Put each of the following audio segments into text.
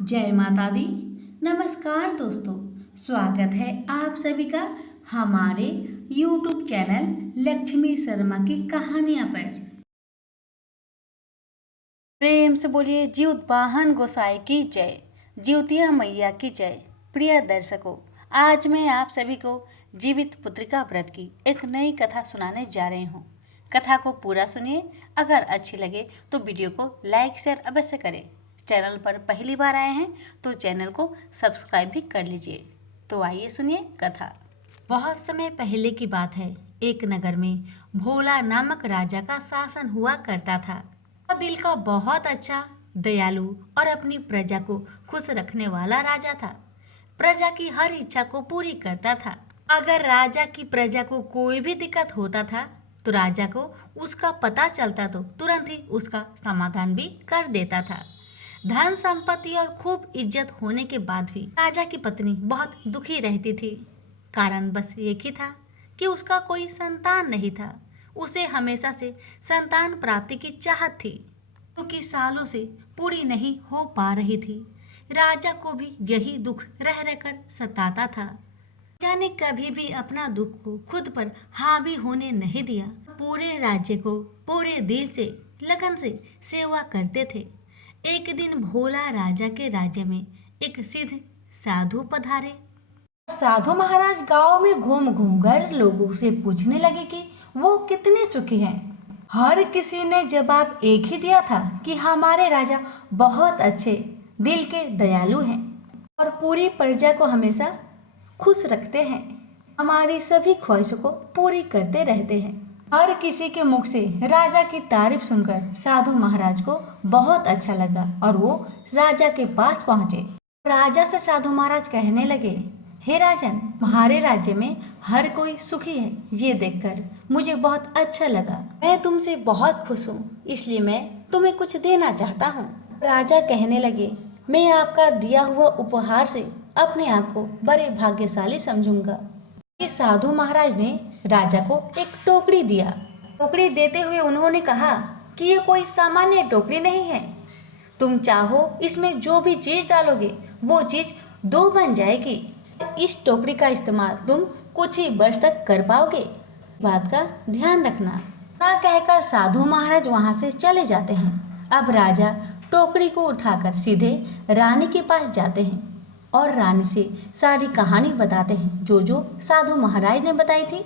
जय माता दी। नमस्कार दोस्तों, स्वागत है आप सभी का हमारे YouTube चैनल लक्ष्मी शर्मा की कहानियां पर। प्रेम से बोलिए जीवत वाहन गोसाई की जय, जीवतिया मैया की जय। प्रिय दर्शकों, आज मैं आप सभी को जीवित पुत्रिका व्रत की एक नई कथा सुनाने जा रही हूँ। कथा को पूरा सुनिए। अगर अच्छी लगे तो वीडियो को लाइक शेयर अवश्य करें। चैनल पर पहली बार आए हैं तो चैनल को सब्सक्राइब भी कर लीजिए। तो आइए सुनिए कथा। बहुत समय पहले की बात है। एक नगर में भोला नामक राजा का शासन हुआ करता था। वह दिल का बहुत अच्छा, दयालु और अपनी प्रजा को खुश रखने वाला राजा था। प्रजा की हर इच्छा को पूरी करता था। अगर राजा की प्रजा को कोई भी दिक्कत होता था तो राजा को उसका पता चलता तो तुरंत ही उसका समाधान भी कर देता था। धन संपत्ति और खूब इज्जत होने के बाद भी राजा की पत्नी बहुत दुखी रहती थी। कारण बस एक ही था कि उसका कोई संतान नहीं था। उसे हमेशा से संतान प्राप्ति की चाहत थी, क्योंकि सालों से पूरी नहीं हो पा रही थी। राजा को भी यही दुख रह रहकर सताता था। राजा ने कभी भी अपना दुख को खुद पर हावी होने नहीं दिया। पूरे राज्य को पूरे दिल से, लगन से सेवा करते थे। एक दिन भोला राजा के राज्य में एक सिद्ध साधु पधारे। साधु महाराज गांव में घूम घूम कर लोगों से पूछने लगे कि वो कितने सुखी हैं। हर किसी ने जवाब एक ही दिया था कि हमारे राजा बहुत अच्छे दिल के दयालु हैं और पूरी प्रजा को हमेशा खुश रखते हैं। हमारी सभी ख्वाहिशों को पूरी करते रहते हैं। हर किसी के मुख से राजा की तारीफ सुनकर साधु महाराज को बहुत अच्छा लगा और वो राजा के पास पहुंचे। राजा से साधु महाराज कहने लगे, हे राजन, तुम्हारे राज्य में हर कोई सुखी है। ये देखकर मुझे बहुत अच्छा लगा। मैं तुमसे बहुत खुश हूँ, इसलिए मैं तुम्हें कुछ देना चाहता हूँ। राजा कहने लगे, मैं आपका दिया हुआ उपहार से अपने आप को बड़े भाग्यशाली समझूंगा। ये साधु महाराज ने राजा को एक टोकरी दिया। टोकरी देते हुए उन्होंने कहा कि ये कोई सामान्य टोकरी नहीं है। तुम चाहो इसमें जो भी चीज डालोगे वो चीज दो बन जाएगी। इस टोकरी का इस्तेमाल तुम कुछ ही वर्ष तक कर पाओगे। बात का ध्यान रखना। ना कहकर साधु महाराज वहां से चले जाते हैं। अब राजा टोकरी को उठाकर सीधे रानी के पास जाते हैं और रानी से सारी कहानी बताते हैं जो साधु महाराज ने बताई थी।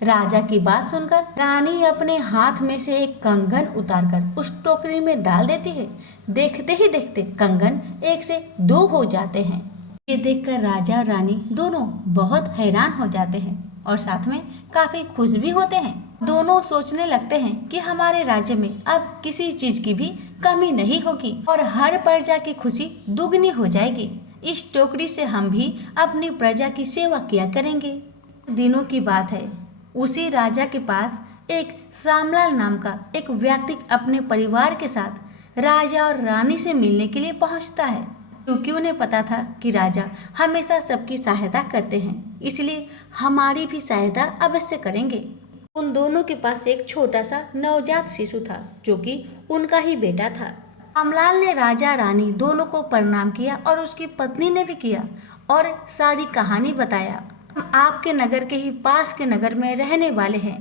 राजा की बात सुनकर रानी अपने हाथ में से एक कंगन उतारकर उस टोकरी में डाल देती है। देखते ही देखते कंगन एक से दो हो जाते हैं। ये देखकर राजा और रानी दोनों बहुत हैरान हो जाते हैं और साथ में काफी खुश भी होते हैं। दोनों सोचने लगते हैं कि हमारे राज्य में अब किसी चीज की भी कमी नहीं होगी और हर प्रजा की खुशी दुगनी हो जाएगी। इस टोकरी से हम भी अपनी प्रजा की सेवा किया करेंगे। दिनों की बात है, उसी राजा के पास एक श्यामलाल नाम का एक व्यक्ति अपने परिवार के साथ राजा और रानी से मिलने के लिए पहुंचता है। क्योंकि उन्हें पता था कि राजा हमेशा सबकी सहायता करते हैं, इसलिए हमारी भी सहायता अवश्य करेंगे। उन दोनों के पास एक छोटा सा नवजात शिशु था जो कि उनका ही बेटा था। रामलाल ने राजा रानी दोनों को प्रणाम किया और उसकी पत्नी ने भी किया और सारी कहानी बताया। हम आपके नगर के ही पास के नगर में रहने वाले हैं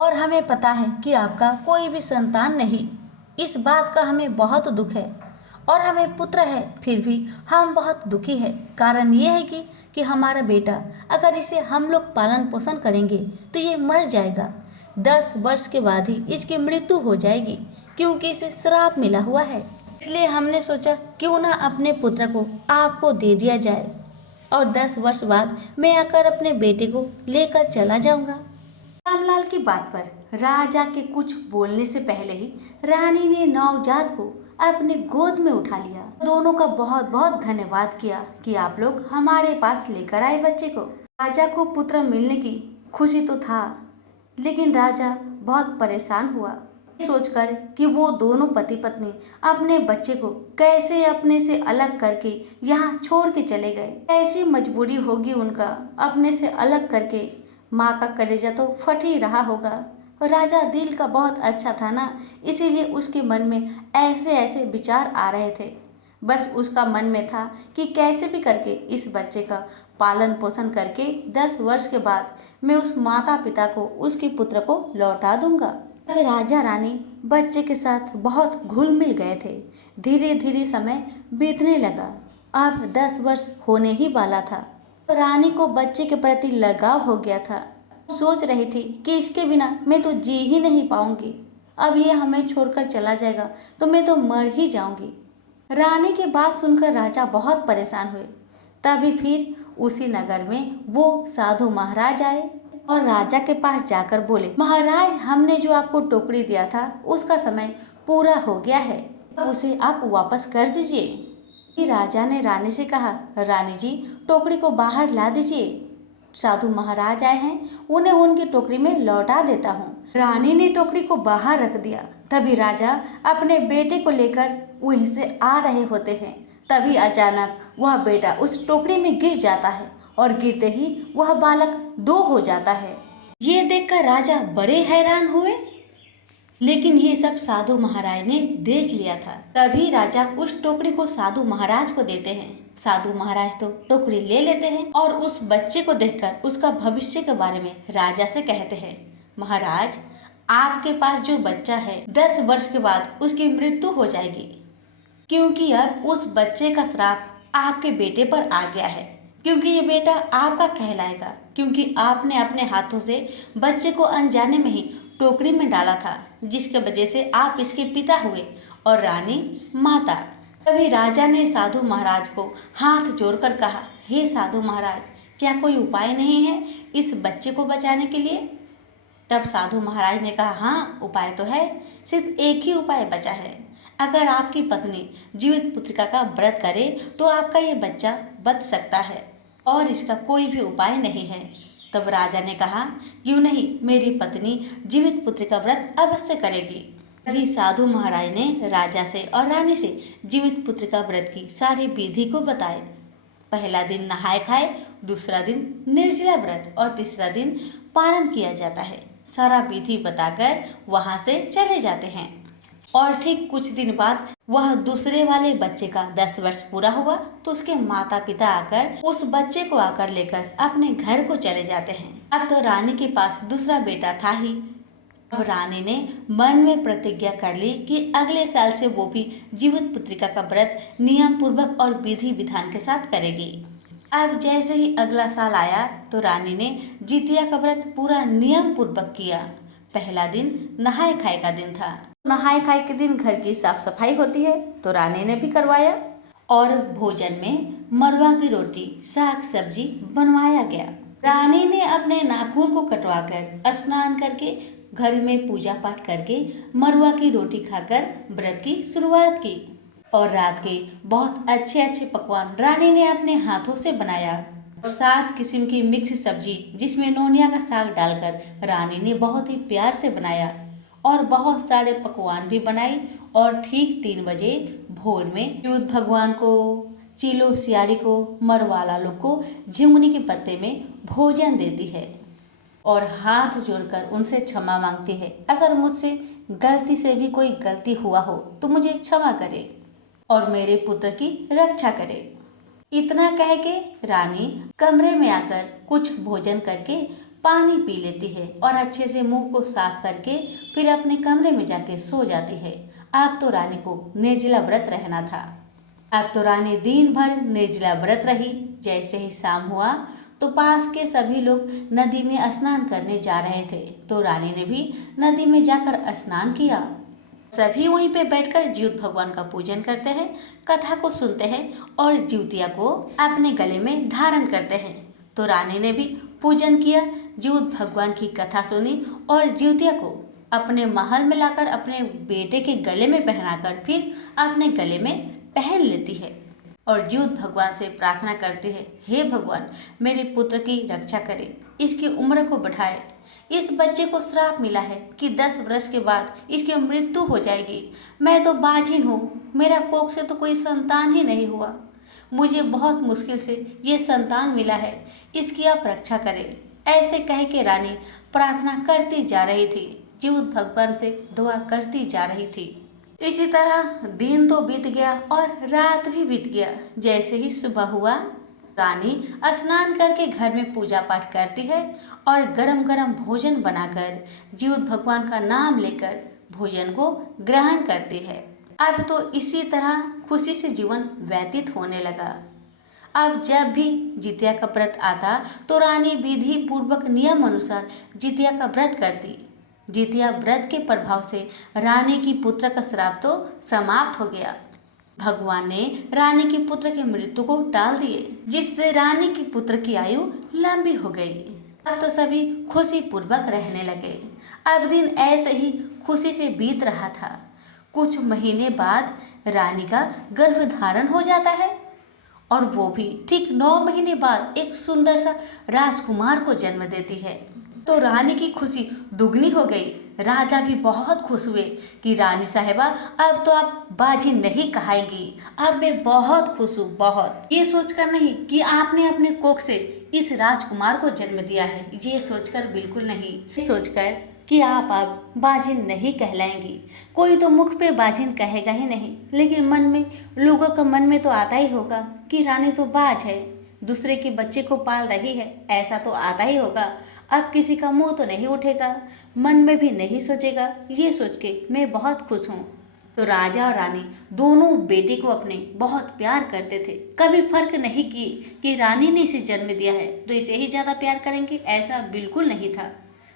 और हमें पता है कि आपका कोई भी संतान नहीं। इस बात का हमें बहुत दुख है और हमें पुत्र है, फिर भी हम बहुत दुखी है। कारण ये है कि हमारा बेटा, अगर इसे हम लोग पालन पोषण करेंगे तो ये मर जाएगा। 10 वर्ष के बाद ही इसकी मृत्यु हो जाएगी, क्योंकि इसे श्राप मिला हुआ है। इसलिए हमने सोचा क्यों ना अपने पुत्र को आपको दे दिया जाए और 10 वर्ष बाद मैं आकर अपने बेटे को लेकर चला जाऊंगा। रामलाल की बात पर राजा के कुछ बोलने से पहले ही रानी ने नवजात को अपने गोद में उठा लिया। दोनों का बहुत बहुत धन्यवाद किया कि आप लोग हमारे पास लेकर आए बच्चे को। राजा को पुत्र मिलने की खुशी तो था, लेकिन राजा बहुत परेशान हुआ सोचकर कि वो दोनों पति पत्नी अपने बच्चे को कैसे अपने से अलग करके यहाँ छोड़ के चले गए। ऐसी मजबूरी होगी उनका, अपने से अलग करके। माँ का कलेजा तो फट ही रहा होगा। राजा दिल का बहुत अच्छा था ना, इसीलिए उसके मन में ऐसे ऐसे विचार आ रहे थे। बस उसका मन में था कि कैसे भी करके इस बच्चे का पालन पोषण करके 10 वर्ष के बाद मैं उस माता पिता को, उसके पुत्र को लौटा दूंगा। अब राजा रानी बच्चे के साथ बहुत घुल मिल गए थे। धीरे धीरे समय बीतने लगा। अब 10 वर्ष होने ही वाला था। रानी को बच्चे के प्रति लगाव हो गया था। सोच रही थी कि इसके बिना मैं तो जी ही नहीं पाऊंगी। अब ये हमें छोड़कर चला जाएगा तो मैं तो मर ही जाऊंगी। रानी की बात सुनकर राजा बहुत परेशान हुए। तभी फिर उसी नगर में वो साधु महाराज आए और राजा के पास जाकर बोले, महाराज, हमने जो आपको टोकरी दिया था उसका समय पूरा हो गया है, उसे आप वापस कर दीजिए। फिर राजा ने रानी से कहा, रानी जी, टोकरी को बाहर ला दीजिए। साधु महाराज आए हैं, उन्हें उनकी टोकरी में लौटा देता हूँ। रानी ने टोकरी को बाहर रख दिया। तभी राजा अपने बेटे को लेकर वहीं से आ रहे होते हैं। तभी अचानक वह बेटा उस टोकरी में गिर जाता है और गिरते ही वह बालक 2 हो जाता है। ये देखकर राजा बड़े हैरान हुए, लेकिन ये सब साधु महाराज ने देख लिया था। तभी राजा उस टोकरी को साधु महाराज को देते हैं। साधु महाराज तो टोकरी ले लेते हैं और उस बच्चे को देखकर उसका भविष्य के बारे में राजा से कहते हैं, महाराज, आपके पास जो बच्चा है 10 वर्ष के बाद उसकी मृत्यु हो जाएगी, क्योंकि अब उस बच्चे का श्राप आपके बेटे पर आ गया है। क्योंकि ये बेटा आपका कहलाएगा, क्योंकि आपने अपने हाथों से बच्चे को अनजाने में ही टोकरी में डाला था, जिसके वजह से आप इसके पिता हुए और रानी माता। तभी राजा ने साधु महाराज को हाथ जोड़कर कहा, हे साधु महाराज, क्या कोई उपाय नहीं है इस बच्चे को बचाने के लिए? तब साधु महाराज ने कहा, हाँ, उपाय तो है। सिर्फ एक ही उपाय बचा है। अगर आपकी पत्नी जीवित पुत्रिका का व्रत करे तो आपका ये बच्चा बच सकता है, और इसका कोई भी उपाय नहीं है। तब राजा ने कहा, क्यों नहीं, मेरी पत्नी जीवित पुत्रिका व्रत अवश्य करेगी। तभी साधु महाराज ने राजा से और रानी से जीवित पुत्रिका व्रत की सारी विधि को बताए। पहला दिन नहाए खाए, दूसरा दिन निर्जला व्रत और तीसरा दिन पारण किया जाता है। सारा विधि बताकर वहां से चले जाते हैं। और ठीक कुछ दिन बाद वह दूसरे वाले बच्चे का 10 वर्ष पूरा हुआ तो उसके माता पिता आकर उस बच्चे को आकर लेकर अपने घर को चले जाते हैं। अब तो रानी के पास दूसरा बेटा था ही। अब रानी ने मन में प्रतिज्ञा कर ली कि अगले साल से वो भी जीवित पुत्रिका का व्रत नियम पूर्वक और विधि विधान के साथ करेगी। अब जैसे ही अगला साल आया तो रानी ने जितिया का व्रत पूरा नियम पूर्वक किया। पहला दिन नहाए खाए का दिन था। नहाए खाए के दिन घर की साफ सफाई होती है, तो रानी ने भी करवाया और भोजन में मरवा की रोटी, साग सब्जी बनवाया गया। रानी ने अपने नाखून को कटवाकर स्नान करके घर में पूजा पाठ करके मरवा की रोटी खाकर व्रत की शुरुआत की। और रात के बहुत अच्छे अच्छे पकवान रानी ने अपने हाथों से बनाया। 7 किस्म की मिक्स सब्जी जिसमें नोनिया का साग डालकर रानी ने बहुत ही प्यार से बनाया और बहुत सारे पकवान भी बनाई। और ठीक 3 बजे भोर में दूध भगवान को, चीलो सियारी को, मरवाला लोग को झिंगुनी के पत्ते में भोजन देती है और हाथ जोड़कर उनसे क्षमा मांगती है, अगर मुझसे गलती से भी कोई गलती हुआ हो तो मुझे क्षमा करे और मेरे पुत्र की रक्षा करे। इतना कह के रानी कमरे में आकर कुछ भोजन करके पानी पी लेती है और अच्छे से मुंह को साफ करके फिर अपने कमरे में जाके सो जाती है। अब तो रानी को निर्जला व्रत रहना था। अब तो रानी दिन भर निर्जला व्रत रही। जैसे ही शाम हुआ तो पास के सभी लोग नदी में स्नान करने जा रहे थे, तो रानी ने भी नदी में जाकर स्नान किया। सभी वहीं पे बैठकर जीवित भगवान का पूजन करते हैं, कथा को सुनते हैं और जीवतिया को अपने गले में धारण करते हैं। तो रानी ने भी पूजन किया, जीवित भगवान की कथा सुनी और जीवतिया को अपने महल में लाकर अपने बेटे के गले में पहनाकर फिर अपने गले में पहन लेती है और जीवित भगवान से प्रार्थना करती है, हे भगवान, मेरे पुत्र की रक्षा करें, इसकी उम्र को बढ़ाए। इस बच्चे को श्राप मिला है कि 10 वर्ष के बाद इसकी मृत्यु हो जाएगी। मैं तो बाझिन हूँ, मेरा कोख से तो कोई संतान ही नहीं हुआ। मुझे बहुत मुश्किल से ये संतान मिला है, इसकी आप रक्षा करें। ऐसे कह के रानी प्रार्थना करती जा रही थी, जीवित भगवान से दुआ करती जा रही थी। इसी तरह दिन तो बीत गया और रात भी बीत गया। जैसे ही सुबह हुआ, रानी स्नान करके घर में पूजा पाठ करती है और गरम गरम भोजन बनाकर जीव भगवान का नाम लेकर भोजन को ग्रहण करती है। अब तो इसी तरह खुशी से जीवन व्यतीत होने लगा। अब जब भी जितिया का व्रत आता तो रानी विधि पूर्वक नियम अनुसार जितिया का व्रत करती। जितिया व्रत के प्रभाव से रानी की पुत्र का श्राप तो समाप्त हो गया। भगवान ने रानी के पुत्र की मृत्यु को टाल दिए, जिससे रानी की पुत्र की आयु लंबी हो गई। अब तो सभी खुशी पूर्वक रहने लगे। अब दिन ऐसे ही खुशी से बीत रहा था। कुछ महीने बाद रानी का गर्भधारण हो जाता है और वो भी ठीक 9 महीने बाद एक सुंदर सा राजकुमार को जन्म देती है। तो रानी की खुशी दुगनी हो गई। राजा भी बहुत खुश हुए कि रानी साहिबा अब तो आप बाजी नहीं कहाएंगी। अब मैं बहुत खुश हूँ, बहुत। ये सोचकर नहीं कि आपने अपने कोख से इस राजकुमार को जन्म दिया है, ये सोचकर बिल्कुल नहीं। ये सोचकर कि आप अब बाजिन नहीं कहलाएंगी। कोई तो मुख पे बाजिन कहेगा ही नहीं, लेकिन मन में, लोगों का मन में तो आता ही होगा कि रानी तो बाज है, दूसरे के बच्चे को पाल रही है, ऐसा तो आता ही होगा। अब किसी का मुंह तो नहीं उठेगा, मन में भी नहीं सोचेगा। ये सोच के मैं बहुत खुश हूँ। तो राजा और रानी दोनों बेटे को अपने बहुत प्यार करते थे। कभी फर्क नहीं किए कि रानी ने इसे जन्म दिया है तो इसे ही ज़्यादा प्यार करेंगे, ऐसा बिल्कुल नहीं था।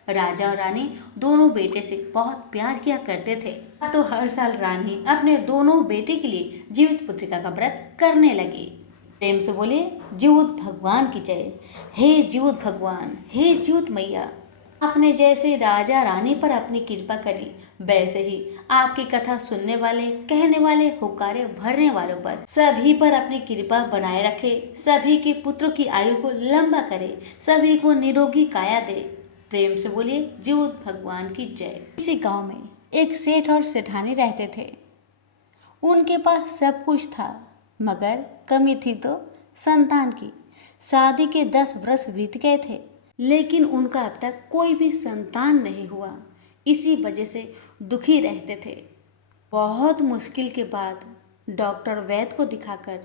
राजा और रानी दोनों बेटे से बहुत प्यार किया करते थे। तो हर साल रानी अपने दोनों बेटे के लिए जीवित पुत्रिका का व्रत करने लगी। प्रेम से बोलिए जीवित भगवान की जय। हे जीवित भगवान, हे जीवित मैया, आपने जैसे राजा रानी पर अपनी कृपा करी, वैसे ही आपकी कथा सुनने वाले, कहने वाले, हुक्कारे भरने वालों पर सभी पर अपनी कृपा बनाए रखे। सभी के पुत्रों की आयु को लंबा करे, सभी को निरोगी काया दे। प्रेम से बोलिए जीवित भगवान की जय। इसी गांव में एक सेठ और सेठानी रहते थे। उनके पास सब कुछ था, मगर कमी थी तो संतान की। शादी के 10 वर्ष बीत गए थे, लेकिन उनका अब तक कोई भी संतान नहीं हुआ। इसी वजह से दुखी रहते थे। बहुत मुश्किल के बाद डॉक्टर वैद्य को दिखाकर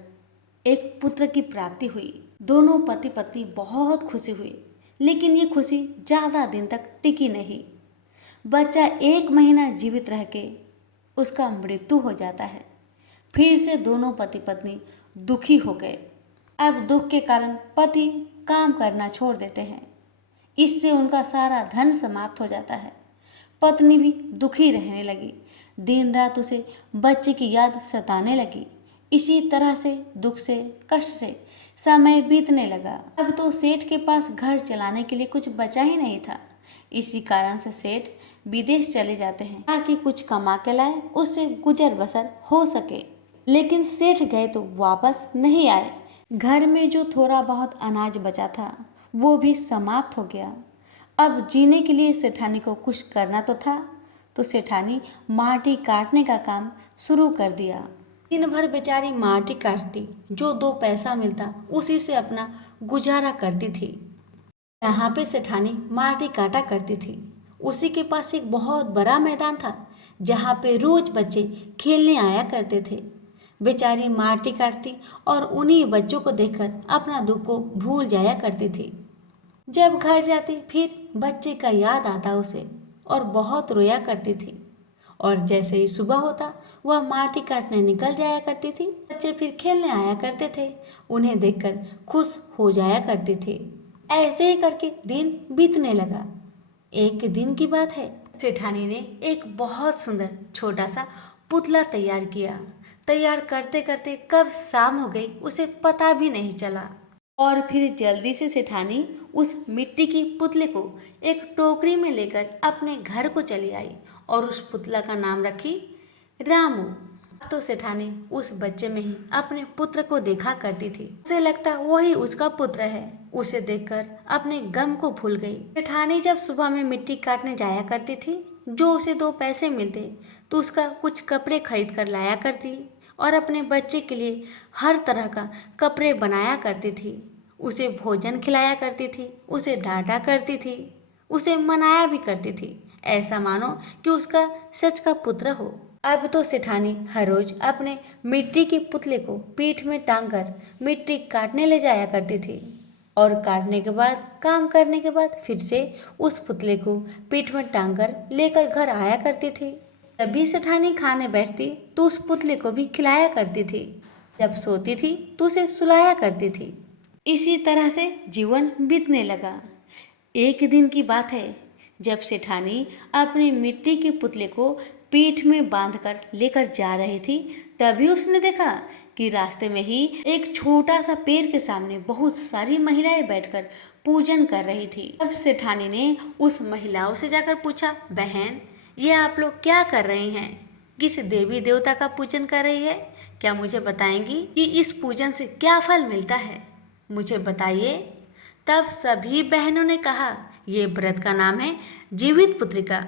एक पुत्र की प्राप्ति हुई। दोनों पति पत्नी बहुत खुशी हुई, लेकिन ये खुशी ज़्यादा दिन तक टिकी नहीं। बच्चा 1 महीना जीवित रह के उसका मृत्यु हो जाता है। फिर से दोनों पति पत्नी दुखी हो गए। अब दुख के कारण पति काम करना छोड़ देते हैं। इससे उनका सारा धन समाप्त हो जाता है। पत्नी भी दुखी रहने लगी। दिन रात उसे बच्चे की याद सताने लगी। इसी तरह से दुख से, कष्ट से समय बीतने लगा। अब तो सेठ के पास घर चलाने के लिए कुछ बचा ही नहीं था। इसी कारण से सेठ विदेश चले जाते हैं ताकि कुछ कमा के लाए, उससे गुजर बसर हो सके। लेकिन सेठ गए तो वापस नहीं आए। घर में जो थोड़ा बहुत अनाज बचा था वो भी समाप्त हो गया। अब जीने के लिए सेठानी को कुछ करना तो था, तो सेठानी माटी काटने का काम शुरू कर दिया। दिन भर बेचारी माटी काटती, जो 2 पैसा मिलता उसी से अपना गुजारा करती थी। जहाँ पे सेठानी माटी काटा करती थी, उसी के पास एक बहुत बड़ा मैदान था, जहाँ पे रोज बच्चे खेलने आया करते थे। बेचारी माटी काटती और उन्हीं बच्चों को देखकर अपना दुख को भूल जाया करती थी। जब घर जाती फिर बच्चे का याद आता उसे और बहुत रोया करती थी। और जैसे ही सुबह होता वह माटी काटने निकल जाया करती थी। बच्चे फिर खेलने आया करते थे, उन्हें देखकर खुश हो जाया करती थी। ऐसे ही करके दिन बीतने लगा। एक दिन की बात है, सेठानी ने एक बहुत सुंदर छोटा सा पुतला तैयार किया। तैयार करते करते कब शाम हो गई उसे पता भी नहीं चला। और फिर जल्दी से सेठानी उस मिट्टी की पुतले को एक टोकरी में लेकर अपने घर को चली आई और उस पुतला का नाम रखी रामू। तो सेठानी उस बच्चे में ही अपने पुत्र को देखा करती थी। उसे लगता वही उसका पुत्र है। उसे देखकर अपने गम को भूल गई। सेठानी जब सुबह में मिट्टी काटने जाया करती थी, जो उसे 2 पैसे मिलते तो उसका कुछ कपड़े खरीद कर लाया करती और अपने बच्चे के लिए हर तरह का कपड़े बनाया करती थी। उसे भोजन खिलाया करती थी, उसे डांटा करती थी, उसे मनाया भी करती थी, ऐसा मानो कि उसका सच का पुत्र हो। अब तो सेठानी हर रोज अपने मिट्टी के पुतले को पीठ में टांग कर मिट्टी काटने ले जाया करती थी और काटने के बाद काम करने के बाद फिर से उस पुतले को पीठ में टांग कर लेकर घर आया करती थी। जब भी सेठानी खाने बैठती तो उस पुतले को भी खिलाया करती थी। जब सोती थी तो उसे सुलाया करती थी। इसी तरह से जीवन बीतने लगा। एक दिन की बात है, जब सेठानी अपने मिट्टी के पुतले को पीठ में बांधकर लेकर जा रही थी, तभी उसने देखा कि रास्ते में ही एक छोटा सा पेड़ के सामने बहुत सारी महिलाएं बैठकर पूजन कर रही थी। अब सेठानी ने उस महिलाओं से जाकर पूछा, बहन, ये आप लोग क्या कर रही हैं? किस देवी देवता का पूजन कर रही है? क्या मुझे बताएंगी कि इस पूजन से क्या फल मिलता है? मुझे बताइए। तब सभी बहनों ने कहा, ये व्रत का नाम है जीवित पुत्रिका।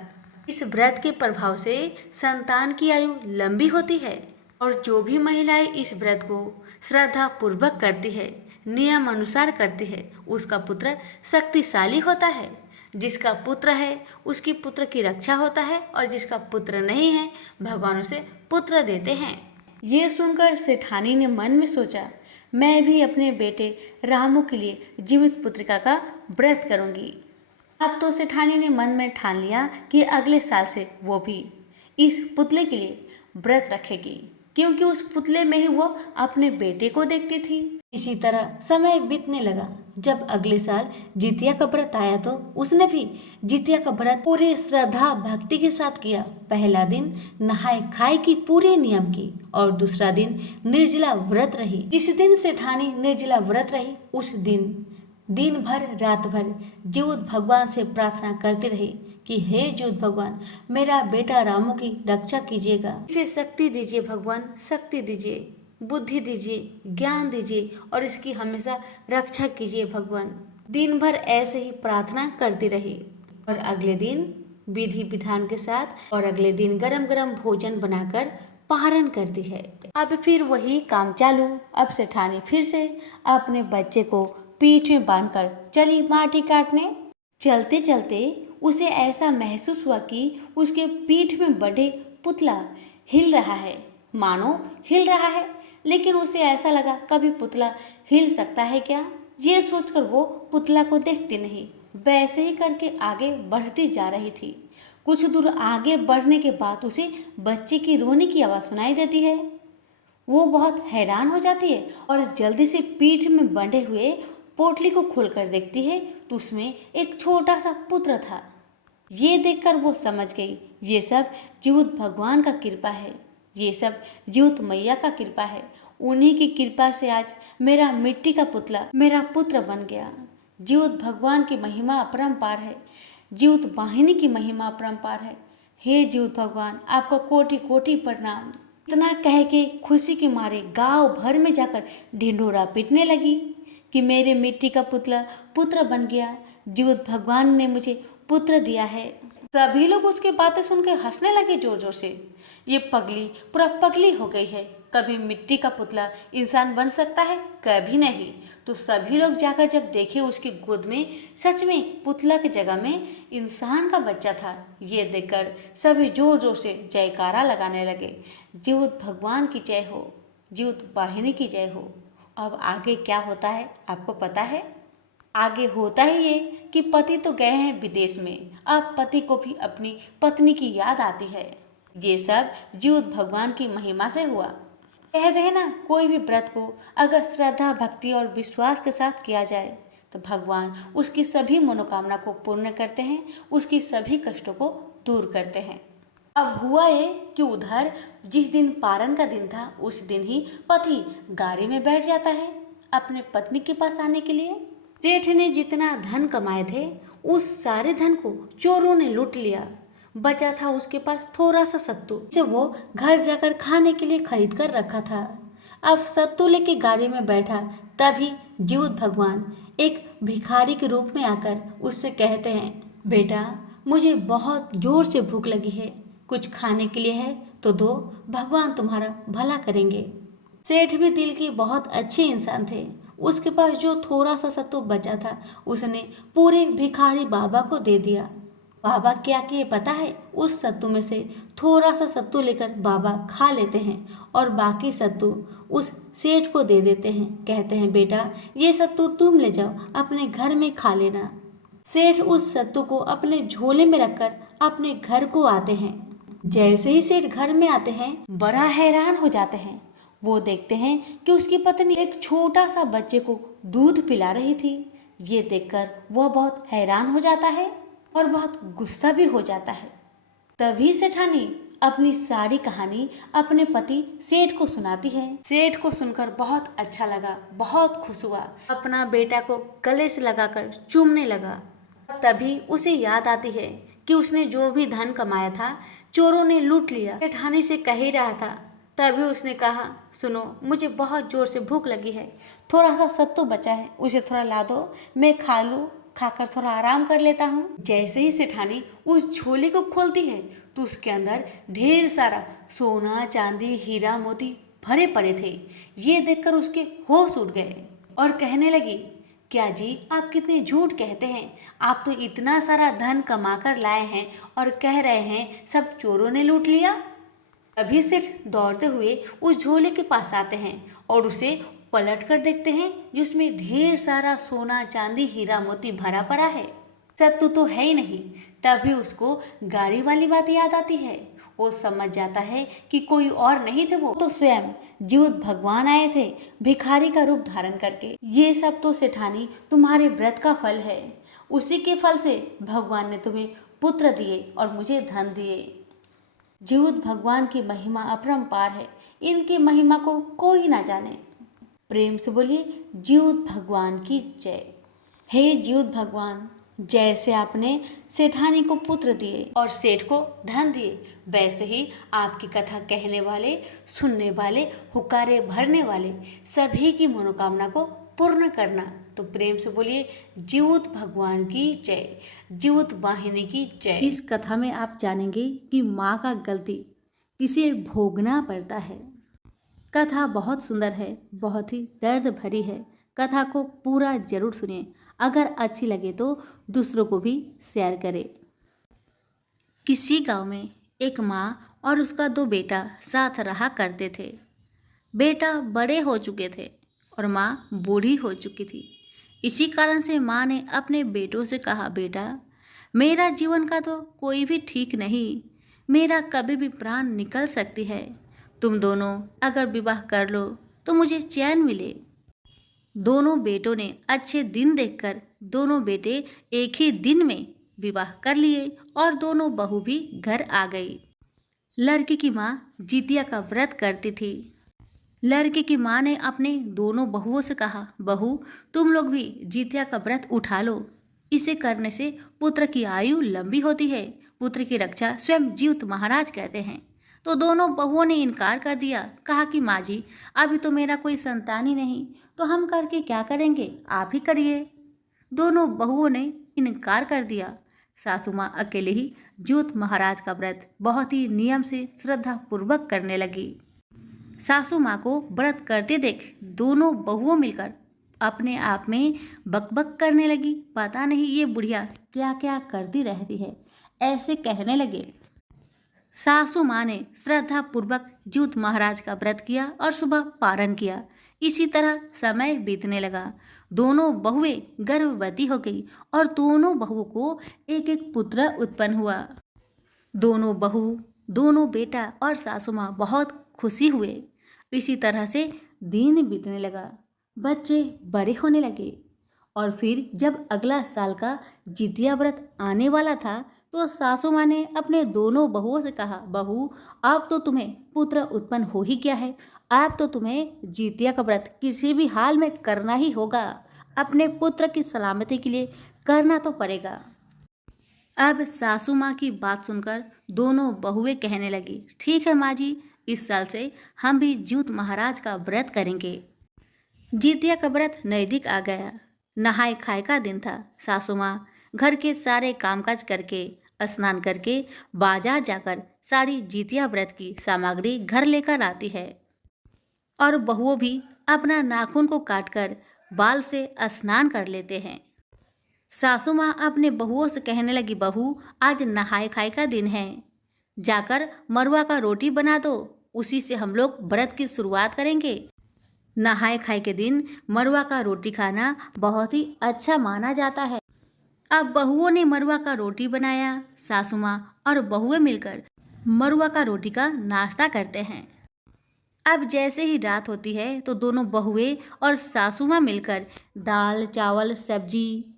इस व्रत के प्रभाव से संतान की आयु लंबी होती है और जो भी महिलाएं इस व्रत को श्रद्धा पूर्वक करती है, नियम अनुसार करती है, उसका पुत्र शक्तिशाली होता है। जिसका पुत्र है उसकी पुत्र की रक्षा होता है और जिसका पुत्र नहीं है भगवान उसे पुत्र देते हैं। ये सुनकर सेठानी ने मन में सोचा, मैं भी अपने बेटे रामू के लिए जीवित पुत्रिका का व्रत करूंगी। अब तो सेठानी ने मन में ठान लिया कि अगले साल से वो भी इस पुतले के लिए व्रत रखेगी, क्योंकि उस पुतले में ही वो अपने बेटे को देखती थी। इसी तरह समय बीतने लगा। जब अगले साल जितिया का व्रत आया तो उसने भी जितिया का व्रत पूरे श्रद्धा भक्ति के साथ किया। पहला दिन नहाए खाए की पूरे नियम की और दूसरा दिन निर्जला व्रत रही। जिस दिन सेठानी निर्जला व्रत रही उस दिन भर रात भर जीवत भगवान से प्रार्थना करती रही कि हे जीवत भगवान, मेरा बेटा रामू की रक्षा कीजिएगा। इसे शक्ति दीजिए भगवान, शक्ति दीजिए, बुद्धि दीजिए, ज्ञान दीजिए और इसकी हमेशा रक्षा कीजिए भगवान। दिन भर ऐसे ही प्रार्थना करती रही और अगले दिन विधि विधान के साथ और अगले दिन गरम गरम भोजन बनाकर पारण करती है। अब फिर वही काम चालू। अब सेठानी फिर से अपने बच्चे को पीठ में बांधकर चली माटी काटने। चलते चलते उसे ऐसा महसूस हुआ कि उसके पीठ में बंधे पुतला हिल रहा है, मानो हिल रहा है। लेकिन उसे ऐसा लगा, कभी पुतला हिल सकता है क्या? ये सोचकर वो पुतला को देखती नहीं, वैसे ही करके आगे बढ़ती जा रही थी। कुछ दूर आगे बढ़ने के बाद उसे बच्चे की रोने की आवाज़ सुनाई देती है। वो बहुत हैरान हो जाती है और जल्दी से पीठ में बंधे हुए पोटली को खोलकर देखती है तो उसमें एक छोटा सा पुत्र था। ये देखकर वो समझ गई, ये सब जीवत भगवान का कृपा है, ये सब जीवत मैया का कृपा है। उन्हीं की कृपा से आज मेरा मिट्टी का पुतला मेरा पुत्र बन गया। जीवत भगवान की महिमा अपरंपार है, जीवत वाहिनी की महिमा अपरंपार है। हे जीवत भगवान, आपको कोटि कोटि प्रणाम। इतना कह के खुशी के मारे गांव भर में जाकर ढिंढोरा पीटने लगी कि मेरे मिट्टी का पुतला पुत्र बन गया, जीवत भगवान ने मुझे पुत्र दिया है। सभी लोग उसकी बातें सुनकर हंसने लगे जोर जोर से। ये पगली पूरा पगली हो गई है, कभी मिट्टी का पुतला इंसान बन सकता है? कभी नहीं। तो सभी लोग जाकर जब देखे उसकी गोद में सच में पुतला की जगह में इंसान का बच्चा था, ये देखकर सभी जोर जोर से जयकारा लगाने लगे। जीवत भगवान की जय हो, जीवत वाहिनी की जय हो। अब आगे क्या होता है आपको पता है? आगे होता ही ये कि पति तो गए हैं विदेश में, अब पति को भी अपनी पत्नी की याद आती है। ये सब जीवत भगवान की महिमा से हुआ। कहते हैं ना, कोई भी व्रत को अगर श्रद्धा भक्ति और विश्वास के साथ किया जाए तो भगवान उसकी सभी मनोकामना को पूर्ण करते हैं, उसकी सभी कष्टों को दूर करते हैं। अब हुआ ये कि उधर जिस दिन पारण का दिन था उस दिन ही पति गाड़ी में बैठ जाता है अपने पत्नी के पास आने के लिए। जेठ ने जितना धन कमाए थे उस सारे धन को चोरों ने लूट लिया। बचा था उसके पास थोड़ा सा सत्तू, जो वो घर जाकर खाने के लिए खरीद कर रखा था। अब सत्तू लेके गाड़ी में बैठा, तभी जीवत भगवान एक भिखारी के रूप में आकर उससे कहते हैं, बेटा मुझे बहुत जोर से भूख लगी है, कुछ खाने के लिए है तो दो, भगवान तुम्हारा भला करेंगे। सेठ भी दिल के बहुत अच्छे इंसान थे। उसके पास जो थोड़ा सा सत्तू बचा था उसने पूरे भिखारी बाबा को दे दिया। बाबा क्या किए पता है, उस सत्तू में से थोड़ा सा सत्तू लेकर बाबा खा लेते हैं और बाकी सत्तू उस सेठ को दे देते हैं। कहते हैं बेटा ये सत्तू तुम ले जाओ, अपने घर में खा लेना। सेठ उस सत्तू को अपने झोले में रखकर अपने घर को आते हैं। जैसे ही सेठ घर में आते हैं बड़ा हैरान हो जाते हैं। वो देखते हैं कि उसकी पत्नी एक छोटा सा बच्चे को दूध पिला रही थी। ये देखकर वह बहुत हैरान हो जाता है और बहुत गुस्सा भी हो जाता है। तभी सेठानी अपनी सारी कहानी अपने पति सेठ को सुनाती है। सेठ को सुनकर बहुत अच्छा लगा, बहुत खुश हुआ, अपना बेटा को गले से लगाकर चूमने लगा। तभी उसे याद आती है कि उसने जो भी धन कमाया था चोरों ने लूट लिया। सेठानी से कह ही रहा था, तभी उसने कहा सुनो मुझे बहुत जोर से भूख लगी है, थोड़ा सा सत्तू बचा है उसे थोड़ा ला दो, मैं खा लूँ, खाकर थोड़ा आराम कर लेता हूँ। जैसे ही सेठानी उस झोले को खोलती है तो उसके अंदर ढेर सारा सोना चांदी हीरा मोती भरे पड़े थे। ये देखकर उसके होश उड़ गए और कहने लगी क्या जी आप कितने झूठ कहते हैं, आप तो इतना सारा धन कमा कर लाए हैं और कह रहे हैं सब चोरों ने लूट लिया। तभी सेठ दौड़ते हुए उस झोले के पास आते हैं और उसे पलट कर देखते हैं जिसमें ढेर सारा सोना चांदी हीरा मोती भरा पड़ा है। सत्तू तो है ही नहीं। तभी उसको गाड़ी वाली बात याद आती है। वो समझ जाता है कि कोई और नहीं थे, वो तो स्वयं जीवित भगवान आए थे भिखारी का रूप धारण करके। ये सब तो सेठानी तुम्हारे व्रत का फल है, उसी के फल से भगवान ने तुम्हें पुत्र दिए और मुझे धन दिए। जीवित भगवान की महिमा अपरंपार है, इनकी महिमा को कोई ना जाने। प्रेम से बोलिए जीवित भगवान की जय। हे जीवित भगवान, जैसे आपने सेठानी को पुत्र दिए और सेठ को धन दिए, वैसे ही आपकी कथा कहने वाले, सुनने वाले, हुक्कारे भरने वाले सभी की मनोकामना को पूर्ण करना। तो प्रेम से बोलिए जीवित भगवान की जय, जीवित वाहिनी की जय। इस कथा में आप जानेंगे कि माँ का गलती किसे भोगना पड़ता है। कथा बहुत सुंदर है, बहुत ही दर्द भरी है। कथा को पूरा जरूर सुनिए। अगर अच्छी लगे तो दूसरों को भी शेयर करें। किसी गांव में एक माँ और उसका 2 बेटा साथ रहा करते थे। बेटा बड़े हो चुके थे और माँ बूढ़ी हो चुकी थी। इसी कारण से माँ ने अपने बेटों से कहा, बेटा मेरा जीवन का तो कोई भी ठीक नहीं, मेरा कभी भी प्राण निकल सकती है। तुम दोनों अगर विवाह कर लो तो मुझे चैन मिले। दोनों बेटों ने अच्छे दिन देखकर दोनों बेटे एक ही दिन में विवाह कर लिए और दोनों बहू भी घर आ गई। लड़की की माँ जितिया का व्रत करती थी। लड़के की माँ ने अपने दोनों बहुओं से कहा, बहू तुम लोग भी जितिया का व्रत उठा लो, इसे करने से पुत्र की आयु लंबी होती है, पुत्र की रक्षा स्वयं जीवित महाराज कहते हैं। तो दोनों बहुओं ने इनकार कर दिया। कहा कि माँ जी अभी तो मेरा कोई संतान ही नहीं, तो हम करके क्या करेंगे, आप ही करिए। दोनों बहुओं ने इनकार कर दिया। सासू माँ अकेले ही जीवित महाराज का व्रत बहुत ही नियम से श्रद्धा पूर्वक करने लगी। सासू माँ को व्रत करते देख दोनों बहुओं मिलकर अपने आप में बकबक करने लगी। पता नहीं ये बुढ़िया क्या क्या करती रहती है, ऐसे कहने लगे। सासू माँ ने श्रद्धा पूर्वक जीवित महाराज का व्रत किया और सुबह पारण किया। इसी तरह समय बीतने लगा। दोनों बहुएं गर्भवती हो गई और दोनों बहुओं को एक एक पुत्र उत्पन्न हुआ। दोनों बहू, दोनों बेटा और सासू माँ बहुत खुशी हुए। इसी तरह से दिन बीतने लगा, बच्चे बड़े होने लगे और फिर जब अगला साल का जितिया व्रत आने वाला था तो सासू माँ ने अपने दोनों बहुओं से कहा, बहू अब तो तुम्हें पुत्र उत्पन्न हो ही गया है, अब तो तुम्हें जितिया का व्रत किसी भी हाल में करना ही होगा, अपने पुत्र की सलामती के लिए करना तो पड़ेगा। अब सासू माँ की बात सुनकर दोनों बहुएं कहने लगी, ठीक है माँ जी, इस साल से हम भी जीवित महाराज का व्रत करेंगे। जितिया का व्रत नजदीक आ गया। नहाए खाए का दिन था। सासू माँ घर के सारे कामकाज करके स्नान करके बाजार जाकर सारी जितिया व्रत की सामग्री घर लेकर आती है और बहुओं भी अपना नाखून को काटकर बाल से स्नान कर लेते हैं। सासू माँ अपने बहुओं से कहने लगी, बहू आज नहाय खाए का दिन है, जाकर मरुआ का रोटी बना दो, उसी से हम लोग व्रत की शुरुआत करेंगे। नहाय खाए के दिन मरुआ का रोटी खाना बहुत ही अच्छा माना जाता है। अब बहुओं ने मरुआ का रोटी बनाया। सासू माँ और बहुएं मिलकर मरुआ का रोटी का नाश्ता करते हैं। अब जैसे ही रात होती है तो दोनों बहुएं और सासू माँ मिलकर दाल चावल सब्जी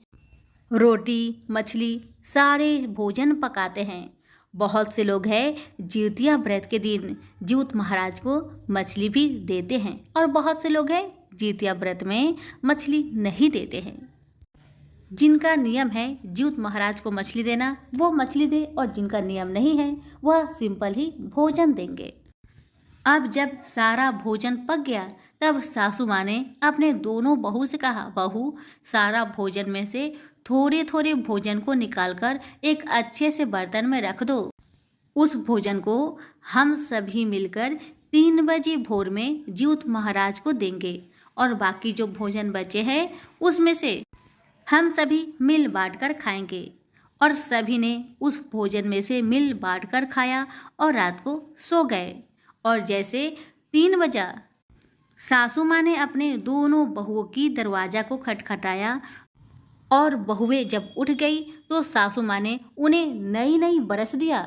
रोटी मछली सारे भोजन पकाते हैं। बहुत से लोग हैं जिउतिया व्रत के दिन जिउत महाराज को मछली भी देते हैं और बहुत से लोग हैं जिउतिया व्रत में मछली नहीं देते हैं। जिनका नियम है जिउत महाराज को मछली देना वो मछली दे और जिनका नियम नहीं है वह सिंपल ही भोजन देंगे। अब जब सारा भोजन पक गया तब सासू माँ ने अपने दोनों बहू से कहा, बहू सारा भोजन में से थोड़े थोड़े भोजन को निकालकर एक अच्छे से बर्तन में रख दो। उस भोजन को हम सभी मिलकर 3 बजे भोर में जिउत महाराज को देंगे और बाकी जो भोजन बचे हैं उसमें से हम सभी मिल बांट कर खाएंगे। और सभी ने उस भोजन में से मिल बांट कर खाया और रात को सो गए। और जैसे 3 बजा सासू माँ ने अपने दोनों बहुओं की दरवाज़ा को खटखटाया और बहुएं जब उठ गई तो सासू माँ ने उन्हें नई नई बरस दिया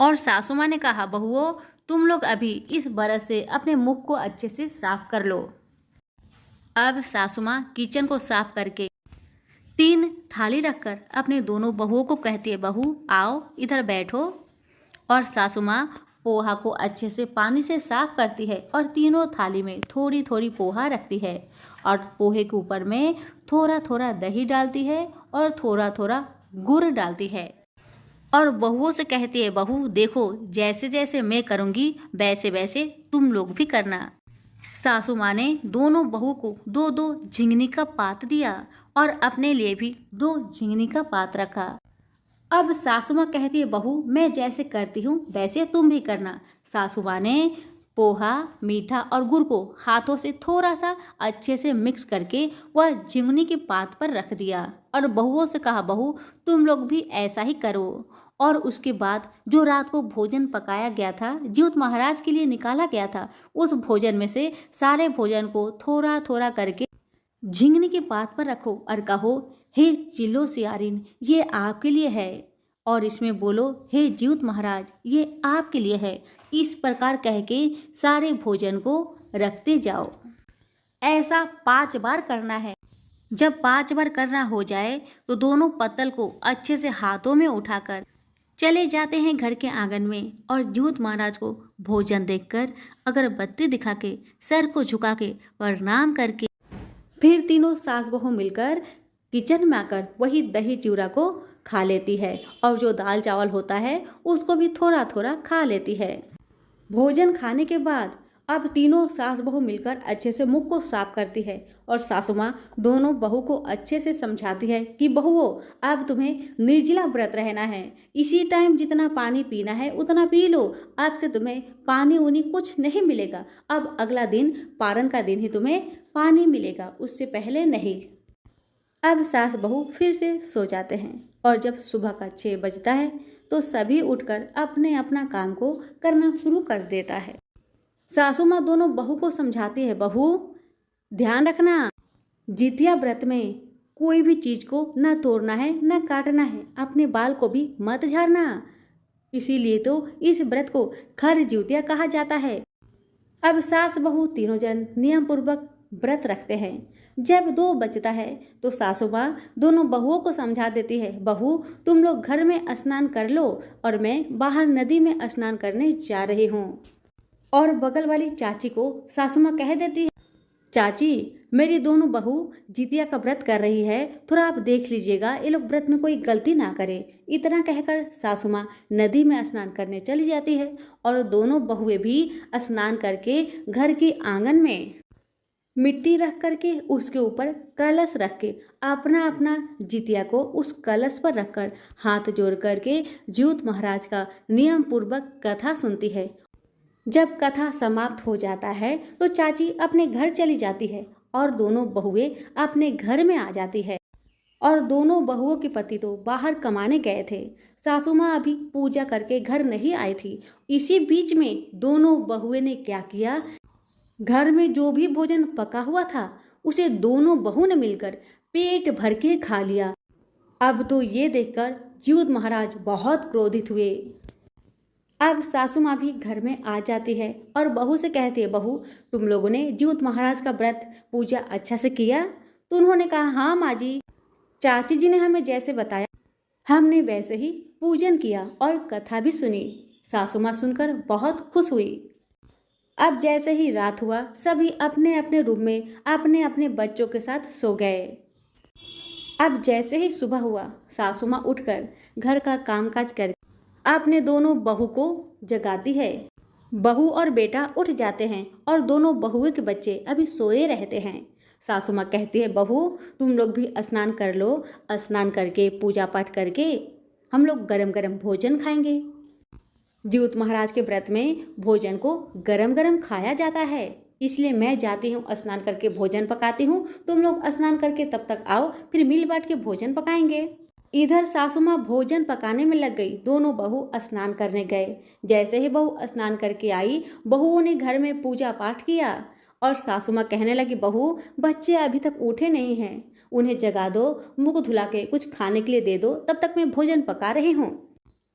और सासू माँ ने कहा, बहुओं तुम लोग अभी इस बरस से अपने मुख को अच्छे से साफ कर लो। अब सासू माँ किचन को साफ करके 3 थाली रखकर अपने दोनों बहुओं को कहती है, बहू आओ इधर बैठो। और सासू माँ पोहा को अच्छे से पानी से साफ करती है और तीनों थाली में थोड़ी थोड़ी पोहा रखती है और पोहे के ऊपर में थोड़ा थोड़ा दही डालती है और थोड़ा थोड़ा गुड़ डालती है और बहुओं से कहती है, बहू देखो जैसे जैसे मैं करूँगी वैसे वैसे तुम लोग भी करना। सासू माँ ने दोनों बहू को 2-2 झिंगनी का पात दिया और अपने लिए भी 2 झिंगनी का पात रखा। अब सासू माँ कहती है, बहू मैं जैसे करती हूँ वैसे तुम भी करना। सासू माँ ने पोहा मीठा और गुड़ को हाथों से थोड़ा सा अच्छे से मिक्स करके वह झिंगनी के पात पर रख दिया और बहुओं से कहा, बहू तुम लोग भी ऐसा ही करो। और उसके बाद जो रात को भोजन पकाया गया था जिउत महाराज के लिए निकाला गया था उस भोजन में से सारे भोजन को थोड़ा थोड़ा करके झिंगनी के पात पर रखो और कहो, हे चिल्लो सियारिन ये आपके लिए है। और इसमें बोलो, हे जिउत महाराज ये आपके लिए है। इस प्रकार कह के सारे भोजन को रखते जाओ। ऐसा 5 बार करना है। जब 5 बार करना हो जाए तो दोनों पत्तल को अच्छे से हाथों में उठाकर चले जाते हैं घर के आंगन में और जिउत महाराज को भोजन देखकर अगरबत्ती दिखा के सर को झुका के प्रणाम करके फिर तीनों सास बहू मिलकर किचन में आकर वही दही चिवड़ा को खा लेती है और जो दाल चावल होता है उसको भी थोड़ा थोड़ा खा लेती है। भोजन खाने के बाद अब तीनों सास बहू मिलकर अच्छे से मुख को साफ करती है और सासू माँ दोनों बहू को अच्छे से समझाती है कि बहुओं अब तुम्हें निर्जला व्रत रहना है, इसी टाइम जितना पानी पीना है उतना पी लो, अब से तुम्हें पानी उनी कुछ नहीं मिलेगा, अब अगला दिन पारण का दिन ही तुम्हें पानी मिलेगा, उससे पहले नहीं। अब सास बहू फिर से सो जाते हैं और जब सुबह का 6 बजता है तो सभी उठकर अपने अपना काम को करना शुरू कर देता है। सासू माँ दोनों बहू को समझाती है, बहू ध्यान रखना जितिया व्रत में कोई भी चीज को न तोड़ना है न काटना है, अपने बाल को भी मत झाड़ना, इसीलिए तो इस व्रत को खर जितिया कहा जाता है। अब सास बहू तीनों जन नियम पूर्वक व्रत रखते हैं। जब 2 बजता है तो सासू माँ दोनों बहुओं को समझा देती है, बहू तुम लोग घर में स्नान कर लो और मैं बाहर नदी में स्नान करने जा रही हूँ। और बगल वाली चाची को सासू माँ कह देती है, चाची मेरी दोनों बहू जितिया का व्रत कर रही है, थोड़ा आप देख लीजिएगा ये लोग व्रत में कोई गलती ना करे। इतना कहकर सासू माँ नदी में स्नान करने चली जाती है और दोनों बहुएं भी स्नान करके घर के आंगन में मिट्टी रख करके उसके ऊपर कलश रख के अपना अपना जितिया को उस कलश पर रखकर हाथ जोड़ करके जिउत महाराज का नियम पूर्वक कथा सुनती है। जब कथा समाप्त हो जाता है तो चाची अपने घर चली जाती है और दोनों बहुएं अपने घर में आ जाती है। और दोनों बहुओं के पति तो बाहर कमाने गए थे। सासू माँ अभी पूजा करके घर नहीं आई थी। इसी बीच में दोनों बहुएं ने क्या किया, घर में जो भी भोजन पका हुआ था उसे दोनों बहू ने मिलकर पेट भर के खा लिया। अब तो ये देखकर जीउत महाराज बहुत क्रोधित हुए। अब सासू माँ भी घर में आ जाती है और बहू से कहती है, बहू तुम लोगों ने जीउत महाराज का व्रत पूजा अच्छा से किया? तो उन्होंने कहा, हाँ माँ जी, चाची जी ने हमें जैसे बताया हमने वैसे ही पूजन किया और कथा भी सुनी। सासू माँ सुनकर बहुत खुश हुई। अब जैसे ही रात हुआ सभी अपने अपने रूम में अपने अपने बच्चों के साथ सो गए। अब जैसे ही सुबह हुआ सासू माँ उठकर घर का कामकाज कर अपने दोनों बहू को जगाती है। बहू और बेटा उठ जाते हैं और दोनों बहुओं के बच्चे अभी सोए रहते हैं। सासू माँ कहती है, बहू तुम लोग भी स्नान कर लो, स्नान करके पूजा पाठ करके हम लोग गरम गरम भोजन खाएंगे। जीउत महाराज के व्रत में भोजन को गरम गरम खाया जाता है, इसलिए मैं जाती हूँ स्नान करके भोजन पकाती हूँ। तुम लोग स्नान करके तब तक आओ, फिर मिल बांट के भोजन पकाएंगे। इधर सासू माँ भोजन पकाने में लग गई, दोनों बहू स्नान करने गए। जैसे ही बहू स्नान करके आई, बहुओं ने घर में पूजा पाठ किया और सासू माँ कहने लगी, बहू बच्चे अभी तक उठे नहीं हैं, उन्हें जगा दो, मुंह धुला के कुछ खाने के लिए दे दो, तब तक मैं भोजन पका रही हूँ।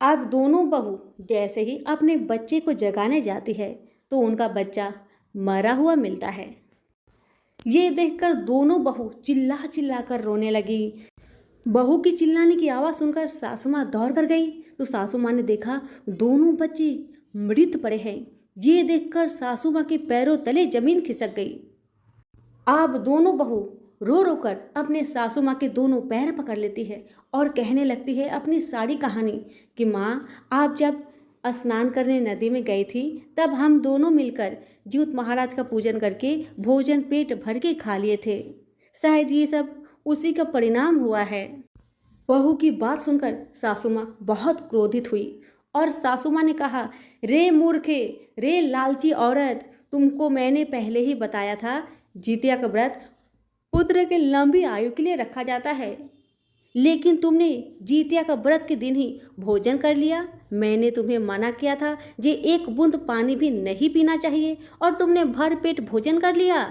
अब दोनों बहू जैसे ही अपने बच्चे को जगाने जाती है तो उनका बच्चा मरा हुआ मिलता है। ये देखकर दोनों बहू चिल्ला चिल्ला कर रोने लगी। बहू की चिल्लाने की आवाज़ सुनकर सासू माँ दौड़ कर गई तो सासू माँ ने देखा दोनों बच्चे मृत पड़े हैं। ये देखकर सासू माँ के पैरों तले जमीन खिसक गई। अब दोनों बहू रो रो कर अपने सासू माँ के दोनों पैर पकड़ लेती है और कहने लगती है अपनी सारी कहानी कि माँ, आप जब स्नान करने नदी में गई थी तब हम दोनों मिलकर जीउत महाराज का पूजन करके भोजन पेट भर के खा लिए थे। शायद ये सब उसी का परिणाम हुआ है। बहू की बात सुनकर सासू माँ बहुत क्रोधित हुई और सासू माँ ने कहा, रे मूर्खे, रे लालची औरत, तुमको मैंने पहले ही बताया था जितिया का व्रत पुत्र के लंबी आयु के लिए रखा जाता है, लेकिन तुमने जितिया का व्रत के दिन ही भोजन कर लिया। मैंने तुम्हें मना किया था जे एक बूंद पानी भी नहीं पीना चाहिए और तुमने भर पेट भोजन कर लिया।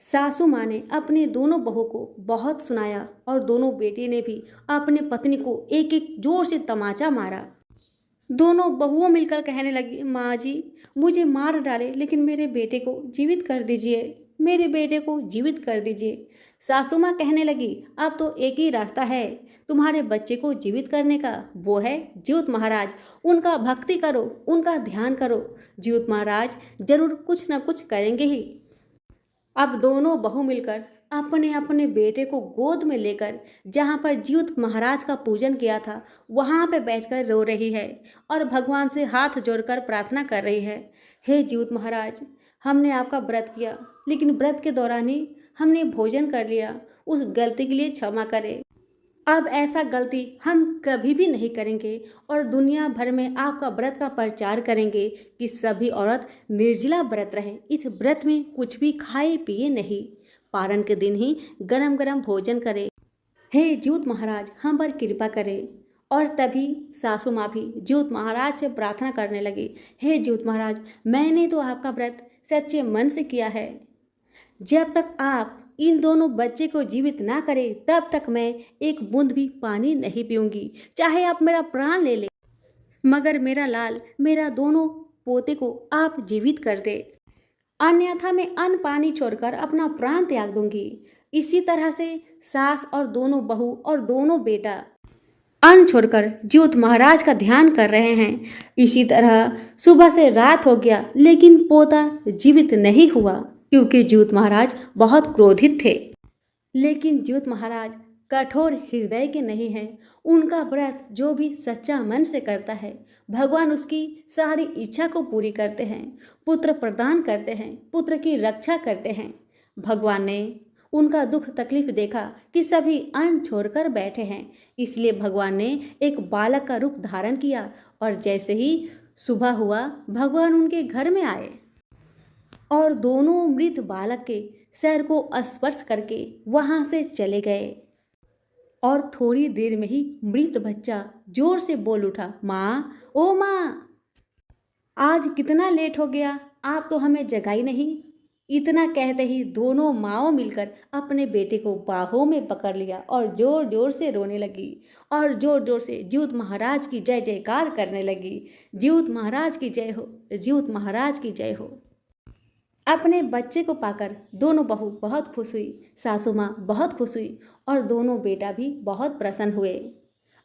सासू माँ ने अपने दोनों बहू को बहुत सुनाया और दोनों बेटे ने भी अपने पत्नी को एक एक जोर से तमाचा मारा। दोनों बहुओं मिलकर कहने लगी, माँ जी मुझे मार डाले लेकिन मेरे बेटे को जीवित कर दीजिए, मेरे बेटे को जीवित कर दीजिए। सासू माँ कहने लगी, अब तो एक ही रास्ता है तुम्हारे बच्चे को जीवित करने का, वो है जीउत महाराज। उनका भक्ति करो, उनका ध्यान करो, जीउत महाराज जरूर कुछ न कुछ करेंगे ही। अब दोनों बहू मिलकर अपने अपने बेटे को गोद में लेकर जहाँ पर जीउत महाराज का पूजन किया था वहाँ पे बैठकर रो रही है और भगवान से हाथ जोड़कर प्रार्थना कर रही है, हे जीउत महाराज, हमने आपका व्रत किया लेकिन व्रत के दौरान ही हमने भोजन कर लिया, उस गलती के लिए क्षमा करें। अब ऐसा गलती हम कभी भी नहीं करेंगे और दुनिया भर में आपका व्रत का प्रचार करेंगे कि सभी औरत निर्जला व्रत रहे। इस व्रत में कुछ भी खाए पिए नहीं, पारण के दिन ही गरम गरम भोजन करें। हे जीउत महाराज हम पर कृपा करें। और तभी सासू माँ भी जीउत महाराज से प्रार्थना करने लगी, हे जीउत महाराज, मैंने तो आपका व्रत सच्चे मन से किया है, जब तक आप इन दोनों बच्चे को जीवित ना करें तब तक मैं एक बूंद भी पानी नहीं पीऊंगी, चाहे आप मेरा प्राण ले लें, मगर मेरा लाल, मेरा दोनों पोते को आप जीवित कर दे, अन्यथा मैं अन्न पानी छोड़कर अपना प्राण त्याग दूंगी। इसी तरह से सास और दोनों बहू और दोनों बेटा अन्न छोड़कर जीउत महाराज का ध्यान कर रहे हैं। इसी तरह सुबह से रात हो गया लेकिन पोता जीवित नहीं हुआ क्योंकि जीउत महाराज बहुत क्रोधित थे। लेकिन जीउत महाराज कठोर हृदय के नहीं हैं। उनका व्रत जो भी सच्चा मन से करता है भगवान उसकी सारी इच्छा को पूरी करते हैं, पुत्र प्रदान करते हैं, पुत्र की रक्षा करते हैं। भगवान ने उनका दुख तकलीफ देखा कि सभी अन्न छोड़कर बैठे हैं, इसलिए भगवान ने एक बालक का रूप धारण किया और जैसे ही सुबह हुआ भगवान उनके घर में आए और दोनों मृत बालक के सिर को स्पर्श करके वहां से चले गए। और थोड़ी देर में ही मृत बच्चा जोर से बोल उठा, माँ, ओ माँ, आज कितना लेट हो गया, आप तो हमें जगाई नहीं। इतना कहते ही दोनों माँओं मिलकर अपने बेटे को बाहों में पकड़ लिया और जोर जोर से रोने लगी और जोर जोर से ज्यूत महाराज की जय जयकार करने लगी। ज्यूत महाराज की जय हो, ज्यूत महाराज की जय हो। अपने बच्चे को पाकर दोनों बहू बहुत खुश हुई, सासू माँ बहुत खुश हुई और दोनों बेटा भी बहुत प्रसन्न हुए।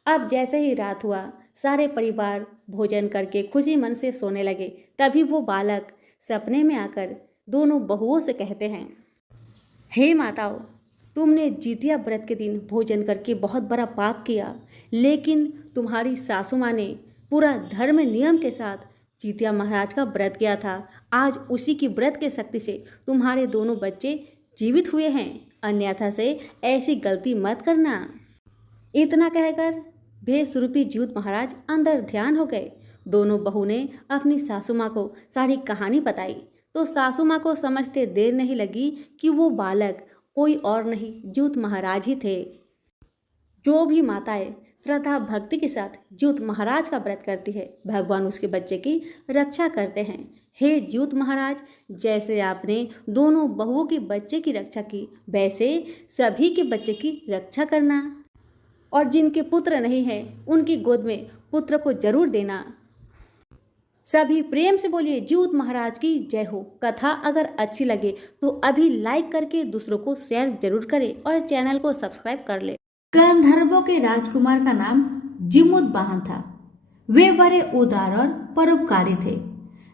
अब जैसे ही रात हुआ, सारे परिवार भोजन करके खुशी मन से सोने लगे। तभी वो बालक सपने में आकर दोनों बहुओं से कहते हैं, हे माताओं, तुमने जितिया व्रत के दिन भोजन करके बहुत बड़ा पाप किया, लेकिन तुम्हारी सासू माँ ने पूरा धर्म नियम के साथ जितिया महाराज का व्रत किया था। आज उसी की व्रत के शक्ति से तुम्हारे दोनों बच्चे जीवित हुए हैं, अन्यथा से ऐसी गलती मत करना। इतना कहकर भेषरूपी ज्यूत महाराज अंदर ध्यान हो गए। दोनों बहू ने अपनी सासू माँ को सारी कहानी बताई तो सासू माँ को समझते देर नहीं लगी कि वो बालक कोई और नहीं, ज्यूत महाराज ही थे। जो भी माताएं श्रद्धा भक्ति के साथ ज्यूत महाराज का व्रत करती है, भगवान उसके बच्चे की रक्षा करते हैं। हे ज्यूत महाराज, जैसे आपने दोनों बहुओं के बच्चे की रक्षा की, वैसे सभी के बच्चे की रक्षा करना और जिनके पुत्र नहीं है उनकी गोद में पुत्र को जरूर देना। सभी प्रेम से बोलिए, ज्यूत महाराज की जय हो। कथा अगर अच्छी लगे तो अभी लाइक करके दूसरों को शेयर जरूर करें और चैनल को सब्सक्राइब कर ले। गंधर्वों के राजकुमार का नाम जिमुतवाहन था। वे बड़े उदार और परोपकारी थे।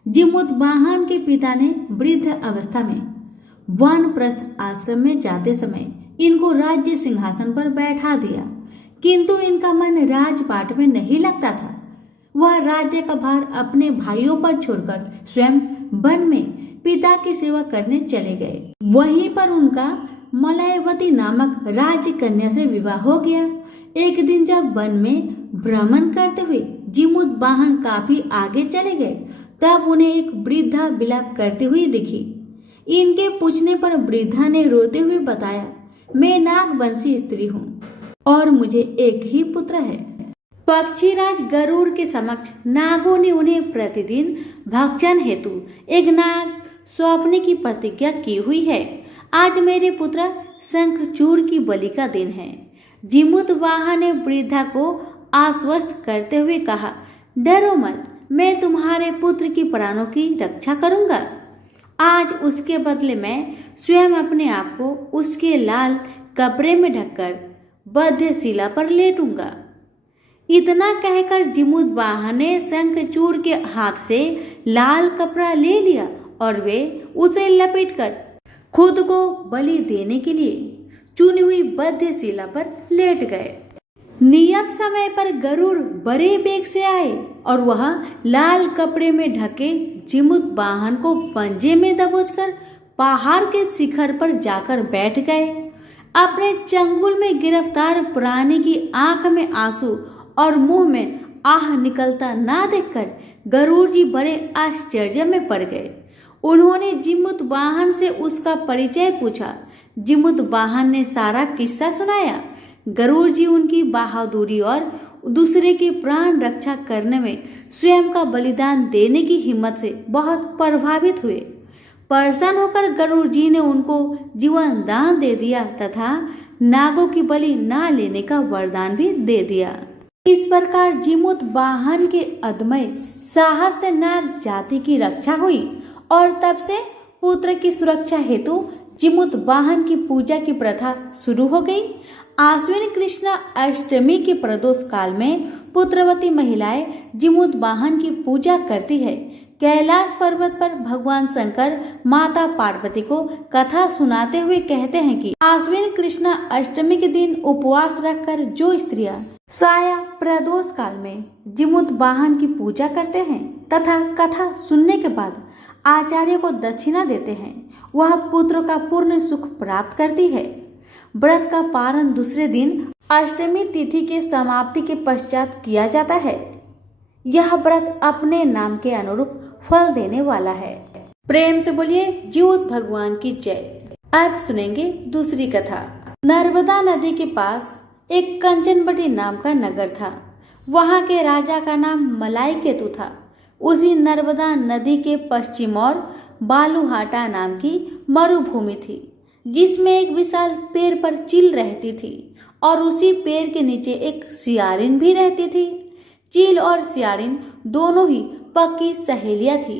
जिमुतवाहन के पिता ने वृद्ध अवस्था में वानप्रस्थ आश्रम में जाते समय इनको राज्य सिंहासन पर बैठा दिया, किंतु इनका मन राजपाट में नहीं लगता था। वह राज्य का भार अपने भाइयों पर छोड़कर स्वयं वन में पिता की सेवा करने चले गए। वहीं पर उनका मलयवती नामक राज्य कन्या से विवाह हो गया। एक दिन जब वन में भ्रमण करते हुए जिमुतवाहन काफी आगे चले गए, तब उन्हें एक वृद्धा विलाप करती हुई दिखी। इनके पूछने पर वृद्धा ने रोते हुए बताया, मैं नागवंशी स्त्री हूँ और मुझे एक ही पुत्र है। पक्षीराज गरुड़ के समक्ष नागों ने उन्हें प्रतिदिन भक्षण हेतु एक नाग सौंपने की प्रतिज्ञा की हुई है। आज मेरे पुत्र शंखचूड़ की बलि का दिन है। जिमुतवाहन ने वृद्धा को आश्वस्त करते हुए कहा, डरो मत, मैं तुम्हारे पुत्र की प्राणों की रक्षा करूंगा। आज उसके बदले मैं स्वयं अपने आप को उसके लाल कपड़े में ढककर बद्ध शिला पर लेटूंगा। इतना कहकर जिमुतवाहन ने शंखचूड़ के हाथ से लाल कपड़ा ले लिया और वे उसे लपेटकर खुद को बलि देने के लिए चुनी हुई बद्ध शिला पर लेट गए। नियत समय पर गरुड़ बड़े बेग से आए और वह लाल कपड़े में ढके जिमुतवाहन को पंजे में दबोचकर पहाड़ के शिखर पर जाकर बैठ गए। अपने चंगुल में गिरफ्तार प्राणी की आंख में आंसू और मुंह में आह निकलता ना देखकर गरुड़ जी बड़े आश्चर्य में पड़ गए। उन्होंने जिमुतवाहन से उसका परिचय पूछा। जिमुतवाहन ने सारा किस्सा सुनाया। गरुड़ जी उनकी बहादुरी और दूसरे की प्राण रक्षा करने में स्वयं का बलिदान देने की हिम्मत से बहुत प्रभावित हुए। प्रसन्न होकर गरुड़ जी ने उनको जीवन दान दे दिया तथा नागों की बलि ना लेने का वरदान भी दे दिया। इस प्रकार जिमुतवाहन के अदम्य साहस से नाग जाति की रक्षा हुई और तब से पुत्र की सुरक्षा हेतु जिमुतवाहन की पूजा की प्रथा शुरू हो गई। आश्विन कृष्ण अष्टमी के प्रदोष काल में पुत्रवती महिलाएं जिमुतवाहन की पूजा करती है। कैलाश पर्वत पर भगवान शंकर माता पार्वती को कथा सुनाते हुए कहते हैं कि आश्विन कृष्ण अष्टमी के दिन उपवास रखकर जो स्त्रियां साया प्रदोष काल में जिमुतवाहन की पूजा करते हैं तथा कथा सुनने के बाद आचार्य को दक्षिणा देते हैं, वह पुत्र का पूर्ण सुख प्राप्त करती है। व्रत का पारण दूसरे दिन अष्टमी तिथि के समाप्ति के पश्चात किया जाता है। यह व्रत अपने नाम के अनुरूप फल देने वाला है। प्रेम से बोलिए ज्यूत भगवान की जय। अब सुनेंगे दूसरी कथा। नर्मदा नदी के पास एक कंचनबटी नाम का नगर था। वहाँ के राजा का नाम मलाई केतु था। उसी नर्मदा नदी के पश्चिम और बालूहाटा नाम की मरुभूमि थी, जिसमें एक विशाल पेड़ पर चील रहती थी और उसी पेड़ के नीचे एक सियारिन भी रहती थी। चील और सियारिन दोनों ही पक्की सहेलियां थी।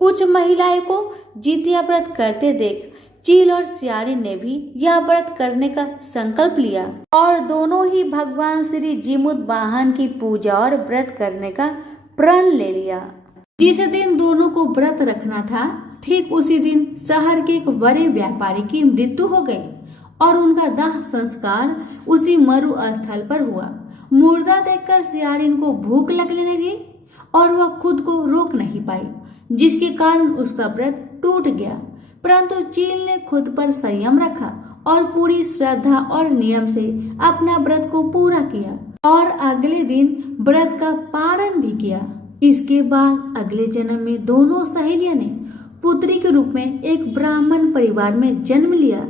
कुछ महिलाएं को जितिया व्रत करते देख चील और सियारिन ने भी यह व्रत करने का संकल्प लिया और दोनों ही भगवान श्री जीमूत वाहन की पूजा और व्रत करने का प्रण ले लिया। जिस दिन दोनों को व्रत रखना था, ठीक उसी दिन शहर के एक बड़े व्यापारी की मृत्यु हो गई और उनका दाह संस्कार उसी मरु स्थल पर हुआ। मुर्दा देखकर सियारिन को भूख लगने लगी और वह खुद को रोक नहीं पाई, जिसके कारण उसका व्रत टूट गया। परंतु चील ने खुद पर संयम रखा और पूरी श्रद्धा और नियम से अपना व्रत को पूरा किया और अगले दिन व्रत का पारण भी किया। इसके बाद अगले जन्म में दोनों सहेलियों ने पुत्री के रूप में एक ब्राह्मण परिवार में जन्म लिया।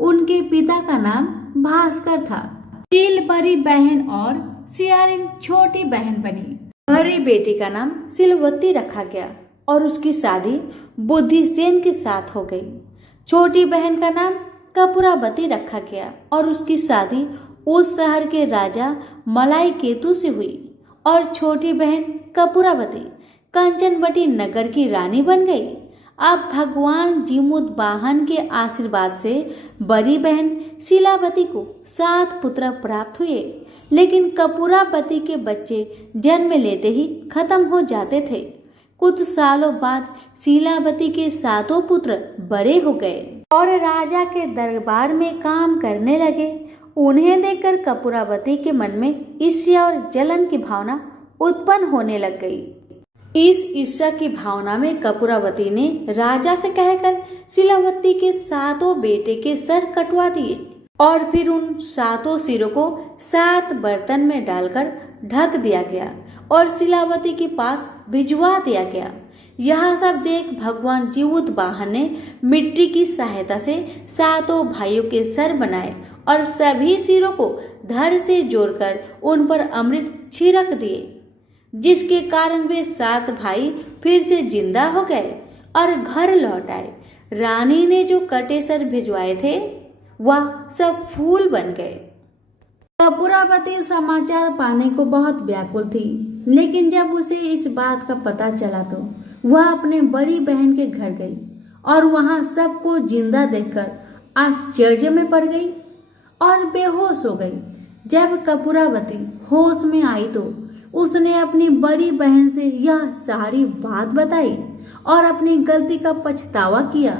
उनके पिता का नाम भास्कर था। चील बड़ी बहन और सियारिन छोटी बहन बनी। बड़ी बेटी का नाम सिलवती रखा गया और उसकी शादी बुद्धिसेन के साथ हो गई। छोटी बहन का नाम कपूरावती रखा गया और उसकी शादी उस शहर के राजा मलाई केतु से हुई और छोटी बहन कपूरावती कंचनबटी नगर की रानी बन गई। अब भगवान जीमूत वाहन के आशीर्वाद से बड़ी बहन शिलावती को 7 पुत्र प्राप्त हुए, लेकिन कपूरावती के बच्चे जन्म लेते ही खत्म हो जाते थे। कुछ सालों बाद शिलावती के 7 पुत्र बड़े हो गए और राजा के दरबार में काम करने लगे। उन्हें देखकर कपूरावती के मन में ईर्ष्या और जलन की भावना उत्पन्न होने लग गई। इस ईर्ष्या की भावना में कपूरावती ने राजा से कहकर शिलावती के 7 बेटे के सर कटवा दिए और फिर उन 7 सिरों को 7 बर्तन में डालकर ढक दिया गया और शिलावती के पास भिजवा दिया गया। यह सब देख भगवान जीमूत वाहन ने मिट्टी की सहायता से 7 भाइयों के सर बनाए और सभी सिरों को धड़ से जोड़कर उन पर अमृत छिड़क दिए, जिसके कारण वे 7 भाई फिर से जिंदा हो गए और घर लौट आए। रानी ने जो कटे सर भिजवाए थे वह सब फूल बन गए। कपूरावती समाचार पाने को बहुत व्याकुल थी, लेकिन जब उसे इस बात का पता चला तो वह अपने बड़ी बहन के घर गई और वहां सबको जिंदा देखकर आश्चर्य में पड़ गई और बेहोश हो गई। जब कपूरावती होश में आई तो उसने अपनी बड़ी बहन से यह सारी बात बताई और अपनी गलती का पछतावा किया।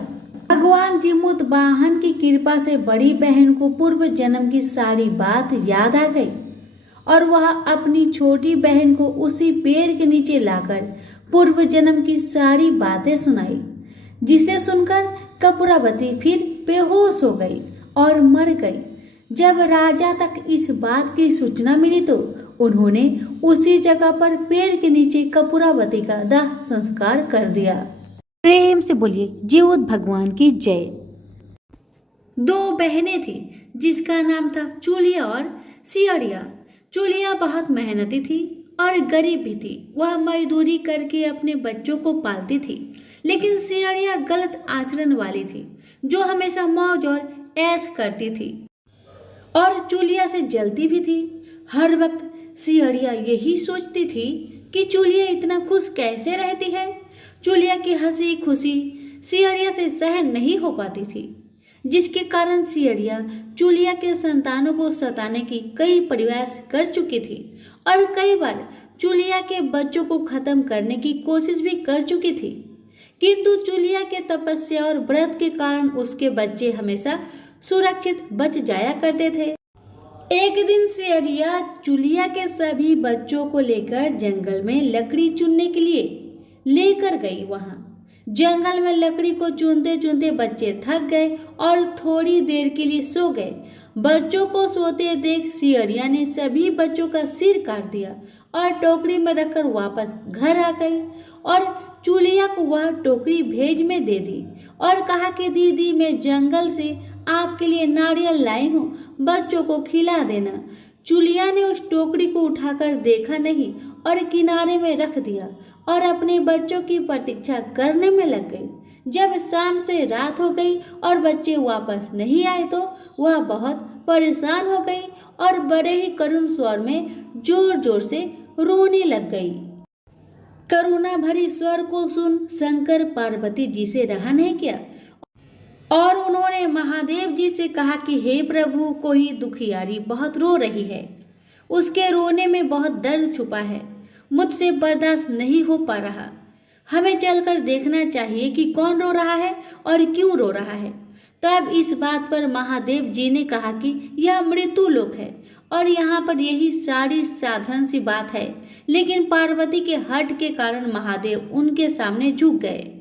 भगवान जीमूत वाहन की कृपा से बड़ी बहन को पूर्व जन्म की सारी बात याद आ गई और वह अपनी छोटी बहन को उसी पेड़ के नीचे लाकर पूर्व जन्म की सारी बातें सुनाई, जिसे सुनकर कपूरावती फिर बेहोश हो गई और मर गई। जब राजा तक इस बात की सूचना मिली तो उन्होंने उसी जगह पर पेड़ के नीचे कपूरावती का दाह संस्कार कर दिया। प्रेम से बोलिए जीमूत भगवान की जय। 2 बहनें थी जिसका नाम था चूलिया और सियरिया। चूलिया बहुत मेहनती थी और गरीब भी थी। वह मजदूरी करके अपने बच्चों को पालती थी, लेकिन सियरिया गलत आचरण वाली थी, जो हमेशा मौज और ऐश करती थी और चूलिया से जलती भी थी। हर वक्त सियरिया यही सोचती थी कि चूलिया इतना खुश कैसे रहती है। चूलिया की हंसी खुशी सियरिया से सहन नहीं हो पाती थी, जिसके कारण सियरिया चूलिया के संतानों को सताने की कई प्रयास कर चुकी थी और कई बार चूलिया के बच्चों को खत्म करने की कोशिश भी कर चुकी थी, किंतु चूलिया के तपस्या और व्रत के कारण उसके बच्चे हमेशा सुरक्षित बच जाया करते थे। एक दिन सियरिया चूलिया के सभी बच्चों को लेकर जंगल में लकड़ी चुनने के लिए लेकर गई। वहां जंगल में लकड़ी को चुनते चुनते बच्चे थक गए और थोड़ी देर के लिए सो गए। बच्चों को सोते देख सियरिया ने सभी बच्चों का सिर काट दिया और टोकरी में रखकर वापस घर आ गई और चूलिया को वह टोकरी भेज में दे दी और कहा कि दीदी, मैं जंगल से आपके लिए नारियल लाई हूँ, बच्चों को खिला देना। चूलिया ने उस टोकरी को उठाकर देखा नहीं और किनारे में रख दिया और अपने बच्चों की प्रतीक्षा करने में लग गई। जब शाम से रात हो गई और बच्चे वापस नहीं आए तो वह बहुत परेशान हो गई और बड़े ही करुण स्वर में जोर जोर से रोने लग गई। करुणा भरी स्वर को सुन शंकर पार्वती जी से रहा नहीं किया और उन्होंने महादेव जी से कहा कि हे प्रभु, कोई दुखियारी बहुत रो रही है, उसके रोने में बहुत दर्द छुपा है, मुझसे बर्दाश्त नहीं हो पा रहा, हमें चलकर देखना चाहिए कि कौन रो रहा है और क्यों रो रहा है। तब इस बात पर महादेव जी ने कहा कि यह मृत्यु लोक है और यहाँ पर यही सारी साधारण सी बात है, लेकिन पार्वती के हठ के कारण महादेव उनके सामने झुक गए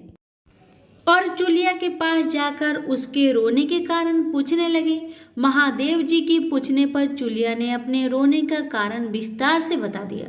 और चूलिया के पास जाकर उसके रोने के कारण पूछने लगे। महादेव जी की पूछने पर चूलिया ने अपने रोने का कारण विस्तार से बता दिया।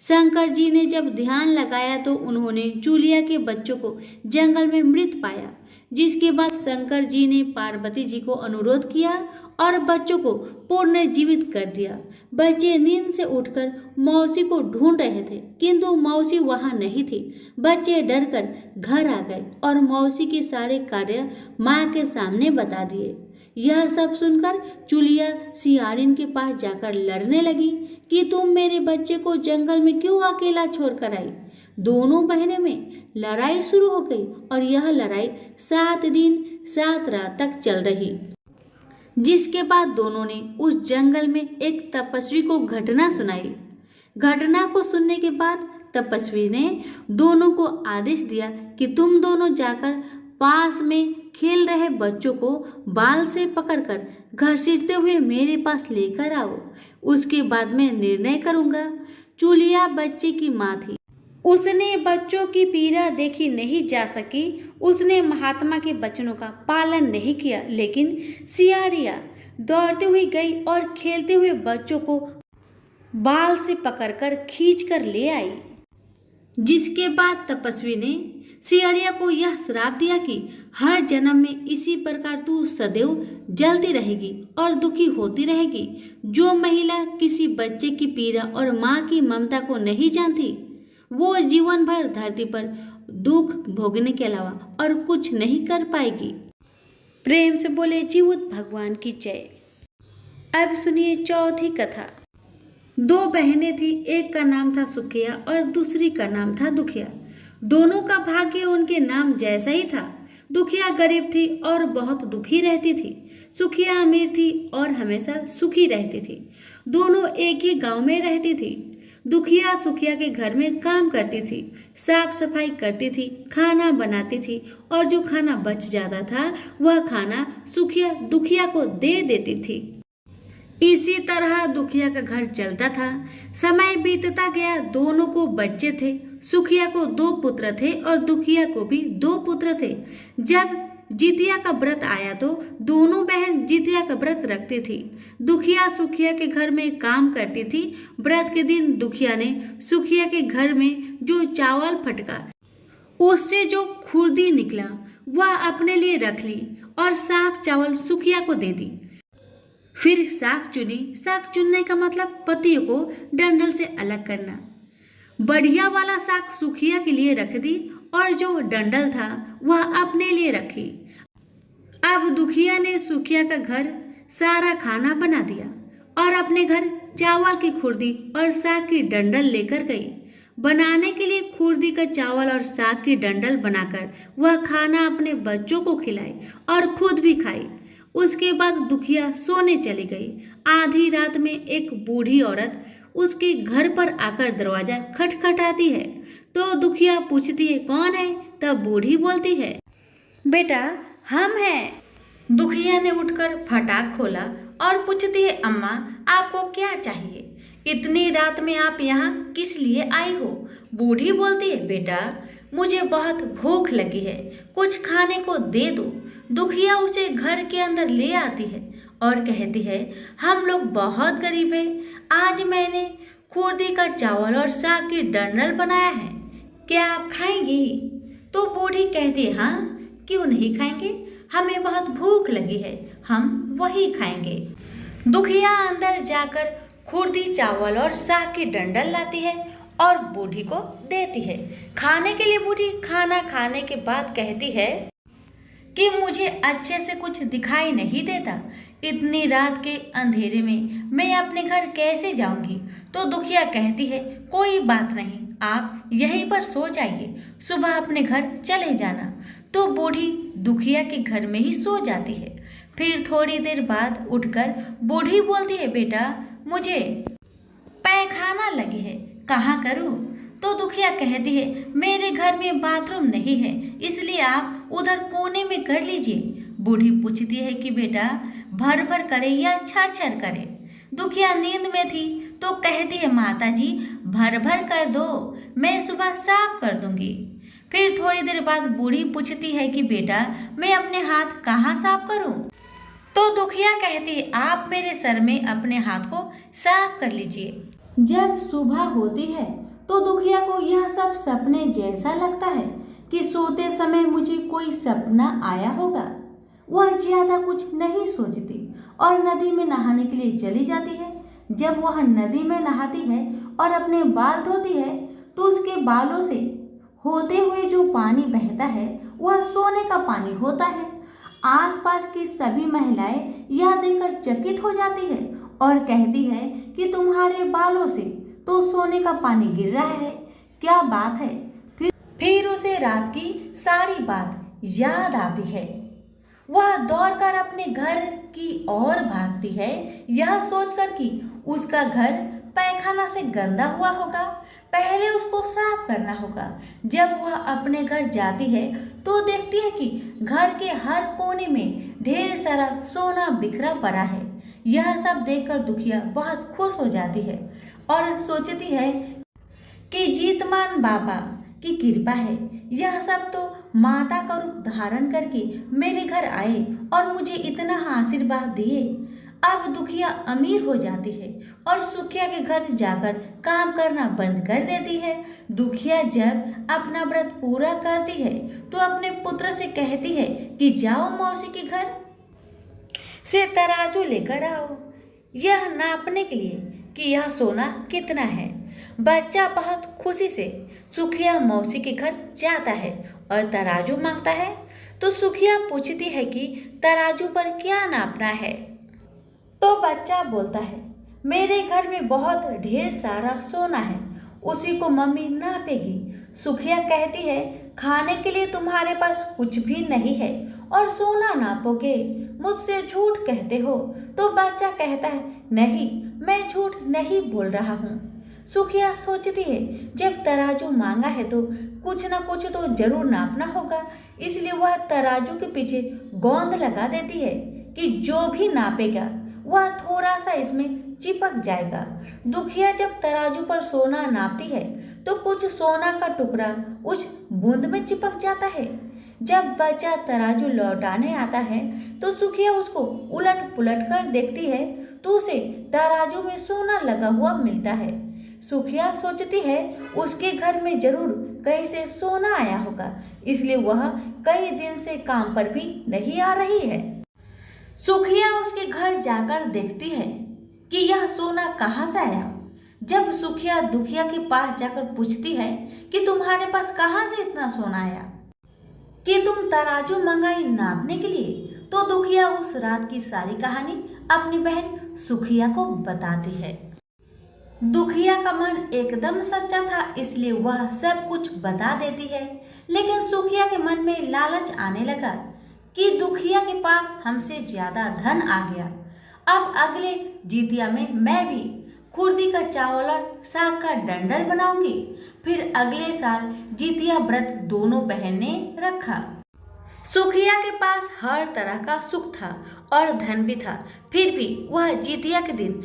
शंकर जी ने जब ध्यान लगाया तो उन्होंने चूलिया के बच्चों को जंगल में मृत पाया, जिसके बाद शंकर जी ने पार्वती जी को अनुरोध किया और बच्चों को पुनर्जीवित कर दिया। बच्चे नींद से उठकर मौसी को ढूंढ रहे थे, किंतु मौसी वहां नहीं थी। बच्चे डरकर घर आ गए और मौसी के सारे कार्य माँ के सामने बता दिए। यह सब सुनकर चूलिया सियारिन के पास जाकर लड़ने लगी कि तुम मेरे बच्चे को जंगल में क्यों अकेला छोड़कर आई। दोनों बहनें में लड़ाई शुरू हो गई और यह लड़ाई 7 दिन 7 रात तक चल रही, जिसके बाद दोनों ने उस जंगल में एक तपस्वी को घटना सुनाई। घटना को सुनने के बाद तपस्वी ने दोनों को आदेश दिया कि तुम दोनों जाकर पास में खेल रहे बच्चों को बाल से पकड़कर घसीटते हुए मेरे पास लेकर आओ, उसके बाद मैं निर्णय करूंगा। चूलिया बच्चे की माँ थी, उसने बच्चों की पीड़ा देखी नहीं जा सकी, उसने महात्मा के वचनों का पालन नहीं किया, लेकिन सियारिया दौड़ती हुई गई और खेलते हुए बच्चों को बाल से पकड़कर खींचकर ले आई। जिसके बाद तपस्वी ने सियारिया को यह श्राप दिया कि हर जन्म में इसी प्रकार तू सदैव जलती रहेगी और दुखी होती रहेगी। जो महिला किसी बच्चे की पीड़ा और माँ की ममता को नहीं जानती, वो जीवन भर धरती पर दुख भोगने के अलावा और कुछ नहीं कर पाएगी। प्रेम से बोले जीवत भगवान की जय। अब सुनिए चौथी कथा। 2 बहनें थी, एक का नाम था सुखिया और दूसरी का नाम था दुखिया। दोनों का भाग्य उनके नाम जैसा ही था। दुखिया गरीब थी और बहुत दुखी रहती थी, सुखिया अमीर थी और हमेशा सुखी रहती थी। दोनों एक ही गांव में रहती थी। दुखिया सुखिया के घर में काम करती थी, साफ सफाई करती थी, खाना बनाती थी और जो खाना बच जाता था वह खाना सुखिया दुखिया को दे देती थी। इसी तरह दुखिया का घर चलता था। समय बीतता गया, दोनों को बच्चे थे। सुखिया को 2 पुत्र थे और दुखिया को भी 2 पुत्र थे। जब जितिया का व्रत आया तो दोनों बहन जितिया का व्रत रखती थी। दुखिया सुखिया के घर में काम करती थी। व्रत के दिन दुखिया ने सुखिया के घर में जो चावल फटका, उससे जो खुर्दी निकला वह अपने लिए रख ली और साफ चावल सुखिया को दे दी। फिर साग चुनी। साग चुनने का मतलब पतियों को डंडल से अलग करना। बढ़िया वाला साग सुखिया के लिए रख दी और जो डंडल था वह अपने लिए रखी। अब दुखिया ने सुखिया का घर सारा खाना बना दिया और अपने घर चावल की खुर्दी और साग की डंडल लेकर गई। बनाने के लिए खुर्दी का चावल और साग की डंडल बनाकर वह खाना अपने बच्चों को खिलाई और खुद भी खाई। उसके बाद दुखिया सोने चली गई। आधी रात में एक बूढ़ी औरत उसके घर पर आकर दरवाजा खटखटाती है तो दुखिया पूछती है कौन है। तब बूढ़ी बोलती है बेटा हम हैं। दुखिया ने उठकर फटाक खोला और पूछती है अम्मा आपको क्या चाहिए, इतनी रात में आप यहाँ किस लिए आई हो। बूढ़ी बोलती है बेटा मुझे बहुत भूख लगी है, कुछ खाने को दे दो। दुखिया उसे घर के अंदर ले आती है और कहती है हम लोग बहुत गरीब हैं, आज मैंने खुर्दी का चावल और साग की डंडल बनाया है, क्या आप खाएंगी। तो बूढ़ी कहती है हाँ क्यों नहीं खाएंगे, हमें बहुत भूख लगी है, हम वही खाएंगे। दुखिया अंदर जाकर खुर्दी चावल और साग की डंडल लाती है और बूढ़ी को देती है। खाने के लिए बूढ़ी खाना खाने के बाद कहती है कि मुझे अच्छे से कुछ दिखाई नहीं देता, इतनी रात के अंधेरे में मैं अपने घर कैसे जाऊंगी। तो दुखिया कहती है कोई बात नहीं, आप यहीं पर सो जाइए, सुबह अपने घर चले जाना। तो बूढ़ी दुखिया के घर में ही सो जाती है। फिर थोड़ी देर बाद उठकर बूढ़ी बोलती है बेटा मुझे पैखाना लगी है, कहाँ करूँ। तो दुखिया कहती है मेरे घर में बाथरूम नहीं है, इसलिए आप उधर कोने में कर लीजिए। बूढ़ी पूछती है कि बेटा भर भर करे या छर छर करे। दुखिया नींद में थी तो कहती है माता जी भर भर कर दो, मैं सुबह साफ कर दूंगी। फिर थोड़ी देर बाद बूढ़ी पूछती है कि बेटा मैं अपने हाथ कहाँ साफ करूं। तो दुखिया कहती है आप मेरे सर में अपने हाथ को साफ कर लीजिए। जब सुबह होती है तो दुखिया को यह सब सपने जैसा लगता है कि सोते समय मुझे कोई सपना आया होगा। वह ज्यादा कुछ नहीं सोचती और नदी में नहाने के लिए चली जाती है। जब वह नदी में नहाती है और अपने बाल धोती है तो उसके बालों से होते हुए जो पानी बहता है वह सोने का पानी होता है। आसपास की सभी महिलाएं यह देखकर चकित हो जाती है और कहती है कि तुम्हारे बालों से तो सोने का पानी गिर रहा है, क्या बात है। फिर उसे रात की सारी बात याद आती है। वह दौड़कर अपने घर की ओर भागती है, यह सोचकर कि उसका घर पैखाना से गंदा हुआ होगा, पहले उसको साफ करना होगा। जब वह अपने घर जाती है तो देखती है कि घर के हर कोने में ढेर सारा सोना बिखरा पड़ा है। यह सब देखकर दुखिया बहुत खुश हो जाती है और सोचती है कि जीतमान बाबा की कृपा है, यह सब तो माता का रूप धारण करके मेरे घर आए और मुझे इतना आशीर्वाद दिए। अब दुखिया अमीर हो जाती है और सुखिया के घर जाकर काम करना बंद कर देती है। दुखिया जब अपना व्रत पूरा करती है तो अपने पुत्र से कहती है कि जाओ मौसी के घर से तराजू लेकर आओ, यह नापने के लिए कि यह सोना कितना है। बच्चा बहुत खुशी से सुखिया मौसी के घर जाता है और तराजू मांगता है। तो सुखिया पूछती है कि तराजू पर क्या नापना है। तो बच्चा बोलता है मेरे घर में बहुत ढेर सारा सोना है, उसी को मम्मी नापेगी। सुखिया कहती है खाने के लिए तुम्हारे पास कुछ भी नहीं है और सोना नापोगे, मुझसे झूठ कहते हो। तो बच्चा कहता है नहीं, मैं झूठ नहीं बोल रहा हूँ। सुखिया सोचती है जब तराजू मांगा है तो कुछ ना कुछ तो जरूर नापना होगा, इसलिए वह तराजू के पीछे गोंद लगा देती है कि जो भी नापेगा वह थोड़ा सा इसमें चिपक जाएगा। दुखिया जब तराजू पर सोना नापती है तो कुछ सोना का टुकड़ा उस बूंद में चिपक जाता है। जब बच्चा तराजू लौटाने आता है तो सुखिया उसको उलट पुलट कर देखती है तो उसे तराजू में सोना लगा हुआ मिलता है। सुखिया सोचती है उसके घर में जरूर कहीं से सोना आया होगा, इसलिए वह कई दिन से काम पर भी नहीं आ रही है। सुखिया उसके घर जाकर देखती है कि यह सोना कहाँ से आया। जब सुखिया दुखिया के पास जाकर पूछती है कि तुम्हारे पास कहाँ से इतना सोना आया कि तुम तराजू मंगाई नापने के लिए, तो दुखिया उस रात की सारी कहानी अपनी बहन सुखिया को बताती है। दुखिया का मन एकदम सच्चा था, इसलिए वह सब कुछ बता देती है। लेकिन सुखिया के मन में लालच आने लगा कि दुखिया के पास हमसे ज्यादा धन आ गया, अब अगले जितिया में मैं भी खुर्दी का चावल और साग का डंडल बनाऊंगी। फिर अगले साल जितिया व्रत दोनों बहन ने रखा। सुखिया के पास हर तरह का सुख था और धन भी था, फिर भी वह जितिया के दिन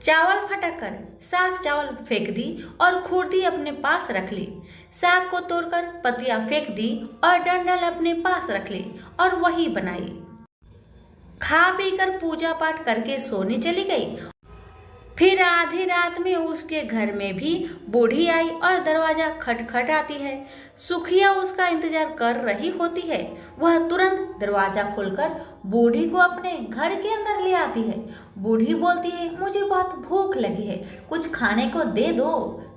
चावल फटक कर साफ चावल फेंक दी और खुर्दी अपने पास रख ली। साग को तोड़कर पतिया फेंक दी और डंडल अपने पास रख ली और वही बनाई। खा पी कर पूजा पाठ करके सोने चली गई फिर आधी रात में उसके घर में भी बूढ़ी आई और दरवाजा खटखटाती है। सुखिया उसका इंतजार कर रही होती है। वह तुरंत दरवाजा खोलकर बूढ़ी को अपने घर के अंदर ले आती है। बूढ़ी बोलती है, मुझे बहुत भूख लगी है, कुछ खाने को दे दो।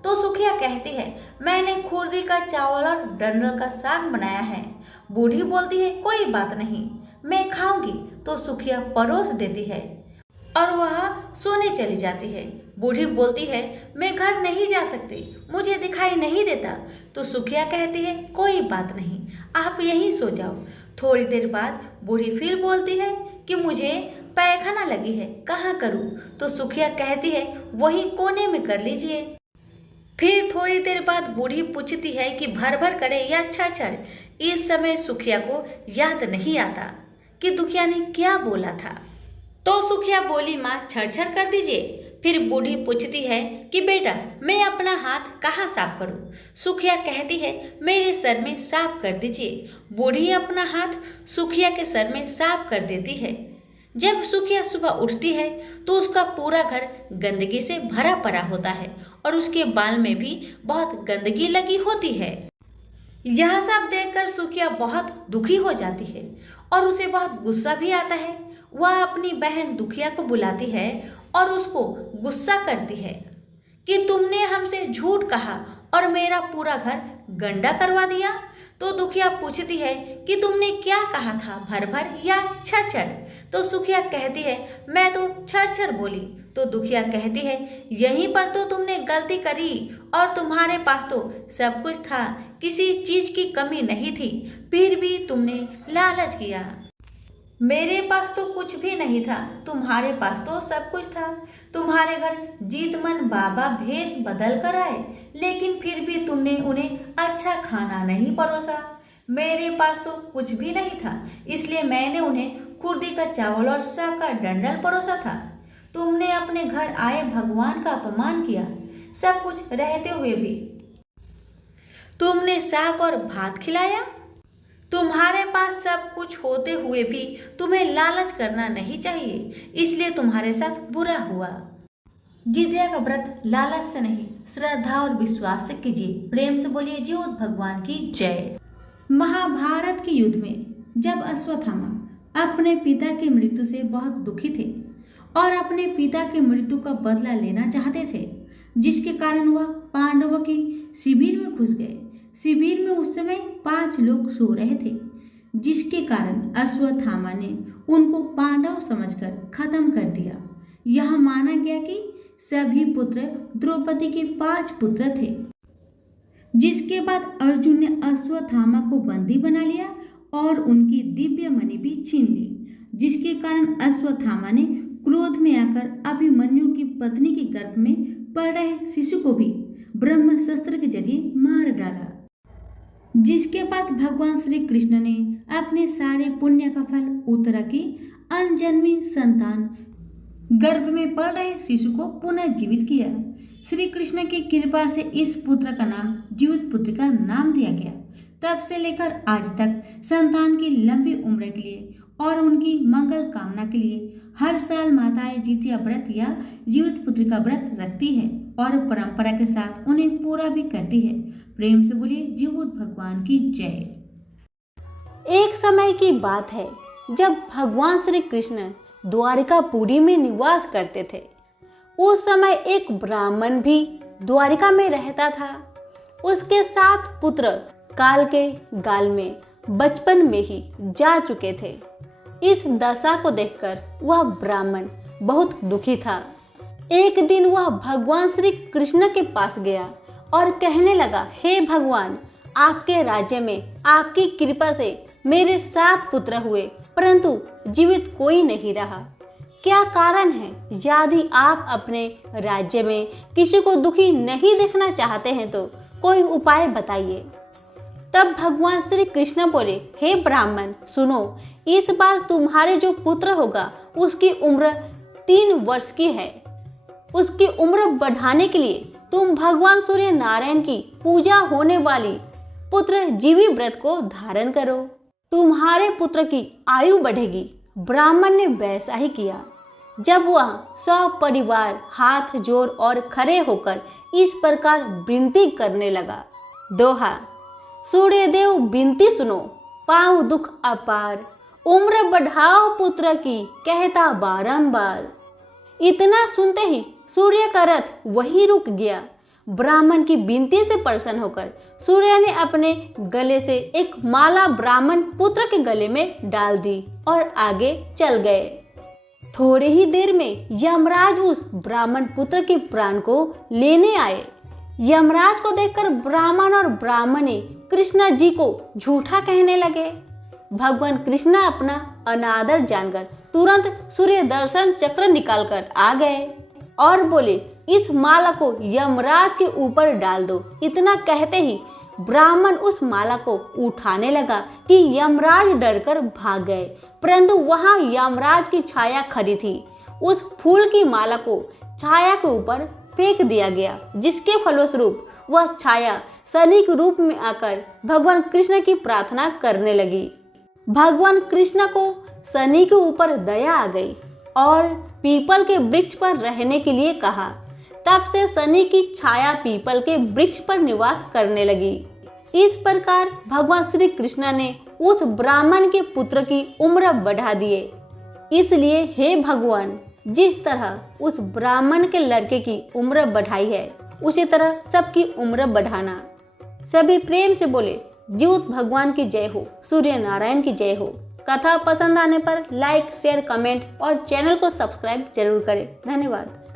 तो सुखिया कहती है, मैंने खुर्दी का चावल और डंडल का साग बनाया है। बूढ़ी बोलती है, कोई बात नहीं, मैं खाऊंगी। तो सुखिया परोस देती है और वह सोने चली जाती है। बूढ़ी बोलती है, मैं घर नहीं जा सकती, मुझे दिखाई नहीं देता। तो सुखिया कहती है, कोई बात नहीं, आप यहीं सो जाओ। थोड़ी देर बाद बूढ़ी फिर बोलती है कि मुझे पैखाना लगी है, कहाँ करूँ? तो सुखिया कहती है, वहीं कोने में कर लीजिए। फिर थोड़ी देर बाद बूढ़ी पूछती है कि भर भर करे या छर। इस समय सुखिया को याद नहीं आता कि दुखिया ने क्या बोला था। तो सुखिया बोली, माँ छर कर दीजिए। फिर बूढ़ी पूछती है कि बेटा मैं अपना हाथ कहाँ साफ करूँ? सुखिया कहती है, मेरे सर में साफ कर दीजिए। बूढ़ी अपना हाथ सुखिया के सर में साफ कर देती है। जब सुखिया सुबह उठती है तो उसका पूरा घर गंदगी से भरा पड़ा होता है और उसके बाल में भी बहुत गंदगी लगी होती है। यह सब देखकर सुखिया बहुत दुखी हो जाती है और उसे बहुत गुस्सा भी आता है। वह अपनी बहन दुखिया को बुलाती है और उसको गुस्सा करती है कि तुमने हमसे झूठ कहा और मेरा पूरा घर गंदा करवा दिया। तो दुखिया पूछती है कि तुमने क्या कहा था, भर भर या छर? तो सुखिया कहती है, मैं तो छर बोली। तो दुखिया कहती है, यहीं पर तो तुमने गलती करी और तुम्हारे पास तो सब कुछ था, किसी चीज की कमी नहीं थी, फिर भी तुमने लालच किया। मेरे पास तो कुछ भी नहीं था, तुम्हारे पास तो सब कुछ था। तुम्हारे घर जीतमन बाबा भेष बदल कर आए, लेकिन फिर भी तुमने उन्हें अच्छा खाना नहीं परोसा। मेरे पास तो कुछ भी नहीं था, इसलिए मैंने उन्हें खुर्दी का चावल और साग का डंडल परोसा था। तुमने अपने घर आए भगवान का अपमान किया, सब कुछ रहते हुए भी। तुमने साग और भात खिलाया। तुम्हारे पास सब कुछ होते हुए भी तुम्हें लालच करना नहीं चाहिए, इसलिए तुम्हारे साथ बुरा हुआ। जितिया का व्रत लालच से नहीं, श्रद्धा और विश्वास से कीजिए। प्रेम से बोलिए जीवत भगवान की जय। महाभारत के युद्ध में जब अश्वत्थामा अपने पिता की मृत्यु से बहुत दुखी थे और अपने पिता की मृत्यु का बदला लेना चाहते थे, जिसके कारण वह पांडवों की शिविर में घुस गए। शिविर में उस समय 5 लोग सो रहे थे, जिसके कारण अश्वत्थामा ने उनको पांडव समझकर खत्म कर दिया। यह माना गया कि सभी पुत्र द्रौपदी के 5 पुत्र थे। जिसके बाद अर्जुन ने अश्वत्थामा को बंदी बना लिया और उनकी दिव्य मणि भी छीन ली, जिसके कारण अश्वत्थामा ने क्रोध में आकर अभिमन्यु की पत्नी के गर्भ में पल रहे शिशु को भी ब्रह्मास्त्र के जरिए मार डाला। जिसके बाद भगवान श्री कृष्ण ने अपने सारे पुण्य का फल उत्तरा की अनजन्मी संतान गर्भ में पल रहे शिशु को पुनः जीवित किया। श्री कृष्ण की कृपा से इस पुत्र का नाम जीवित पुत्र का नाम दिया गया। तब से लेकर आज तक संतान की लंबी उम्र के लिए और उनकी मंगल कामना के लिए हर साल माताएं जितिया व्रत या जीवित पुत्र का व्रत रखती है और परंपरा के साथ उन्हें पूरा भी करती है। प्रेम से बोलिए जीवत भगवान की जय। एक समय की बात है जब भगवान श्री कृष्ण द्वारिकापुरी में निवास करते थे। उस समय एक ब्राह्मण भी द्वारिका में रहता था। उसके 7 पुत्र काल के गाल में बचपन में ही जा चुके थे। इस दशा को देखकर वह ब्राह्मण बहुत दुखी था। एक दिन वह भगवान श्री कृष्ण के पास गया और कहने लगा, हे भगवान, आपके राज्य में आपकी कृपा से मेरे 7 पुत्र हुए, परंतु जीवित कोई नहीं रहा। क्या कारण है? यदि आप अपने राज्य में किसी को दुखी नहीं देखना चाहते हैं तो कोई उपाय बताइए। तब भगवान श्री कृष्ण बोले, हे ब्राह्मण सुनो, इस बार तुम्हारे जो पुत्र होगा उसकी उम्र 3 वर्ष की है। उसकी उम्र बढ़ाने के लिए तुम भगवान सूर्य नारायण की पूजा होने वाली पुत्र जीवी व्रत को धारण करो, तुम्हारे पुत्र की आयु बढ़ेगी। ब्राह्मण ने वैसा ही किया। जब वह 100 परिवार हाथ जोड़ और खड़े होकर इस प्रकार विनती करने लगा। दोहा। सूर्यदेव विनती सुनो, पाऊं दुख अपार, उम्र बढ़ाओ पुत्र की, कहता बारंबार। इतना सुनते ही सूर्य का रथ वहीं रुक गया। ब्राह्मण की विनती से प्रसन्न होकर सूर्य ने अपने गले से एक माला ब्राह्मण पुत्र के गले में डाल दी और आगे चल गए। थोड़े ही देर में यमराज उस ब्राह्मण पुत्र के प्राण को लेने आए। यमराज को देखकर ब्राह्मण और ब्राह्मणी कृष्ण जी को झूठा कहने लगे। भगवान कृष्ण अपना अनादर जानकर तुरंत सूर्य दर्शन चक्र निकालकर आ गए और बोले, इस माला को यमराज के ऊपर डाल दो। इतना कहते ही ब्राह्मण उस माला को उठाने लगा कि यमराज डरकर भाग गए, परंतु वहां यमराज की छाया खड़ी थी। उस फूल की माला को छाया के ऊपर फेंक दिया गया, जिसके फलस्वरूप वह छाया शनि के रूप में आकर भगवान कृष्ण की प्रार्थना करने लगी। भगवान कृष्ण को शनि के ऊपर दया आ गई और पीपल के वृक्ष पर रहने के लिए कहा। तब से शनि की छाया पीपल के वृक्ष पर निवास करने लगी। इस प्रकार भगवान श्री कृष्ण ने उस ब्राह्मण के पुत्र की उम्र बढ़ा दिए। इसलिए हे भगवान, जिस तरह उस ब्राह्मण के लड़के की उम्र बढ़ाई है, उसी तरह सबकी उम्र बढ़ाना। सभी प्रेम से बोले, जीवित भगवान की जय हो, सूर्य नारायण की जय हो। कथा पसंद आने पर लाइक, शेयर, कमेंट और चैनल को सब्सक्राइब जरूर करें। धन्यवाद।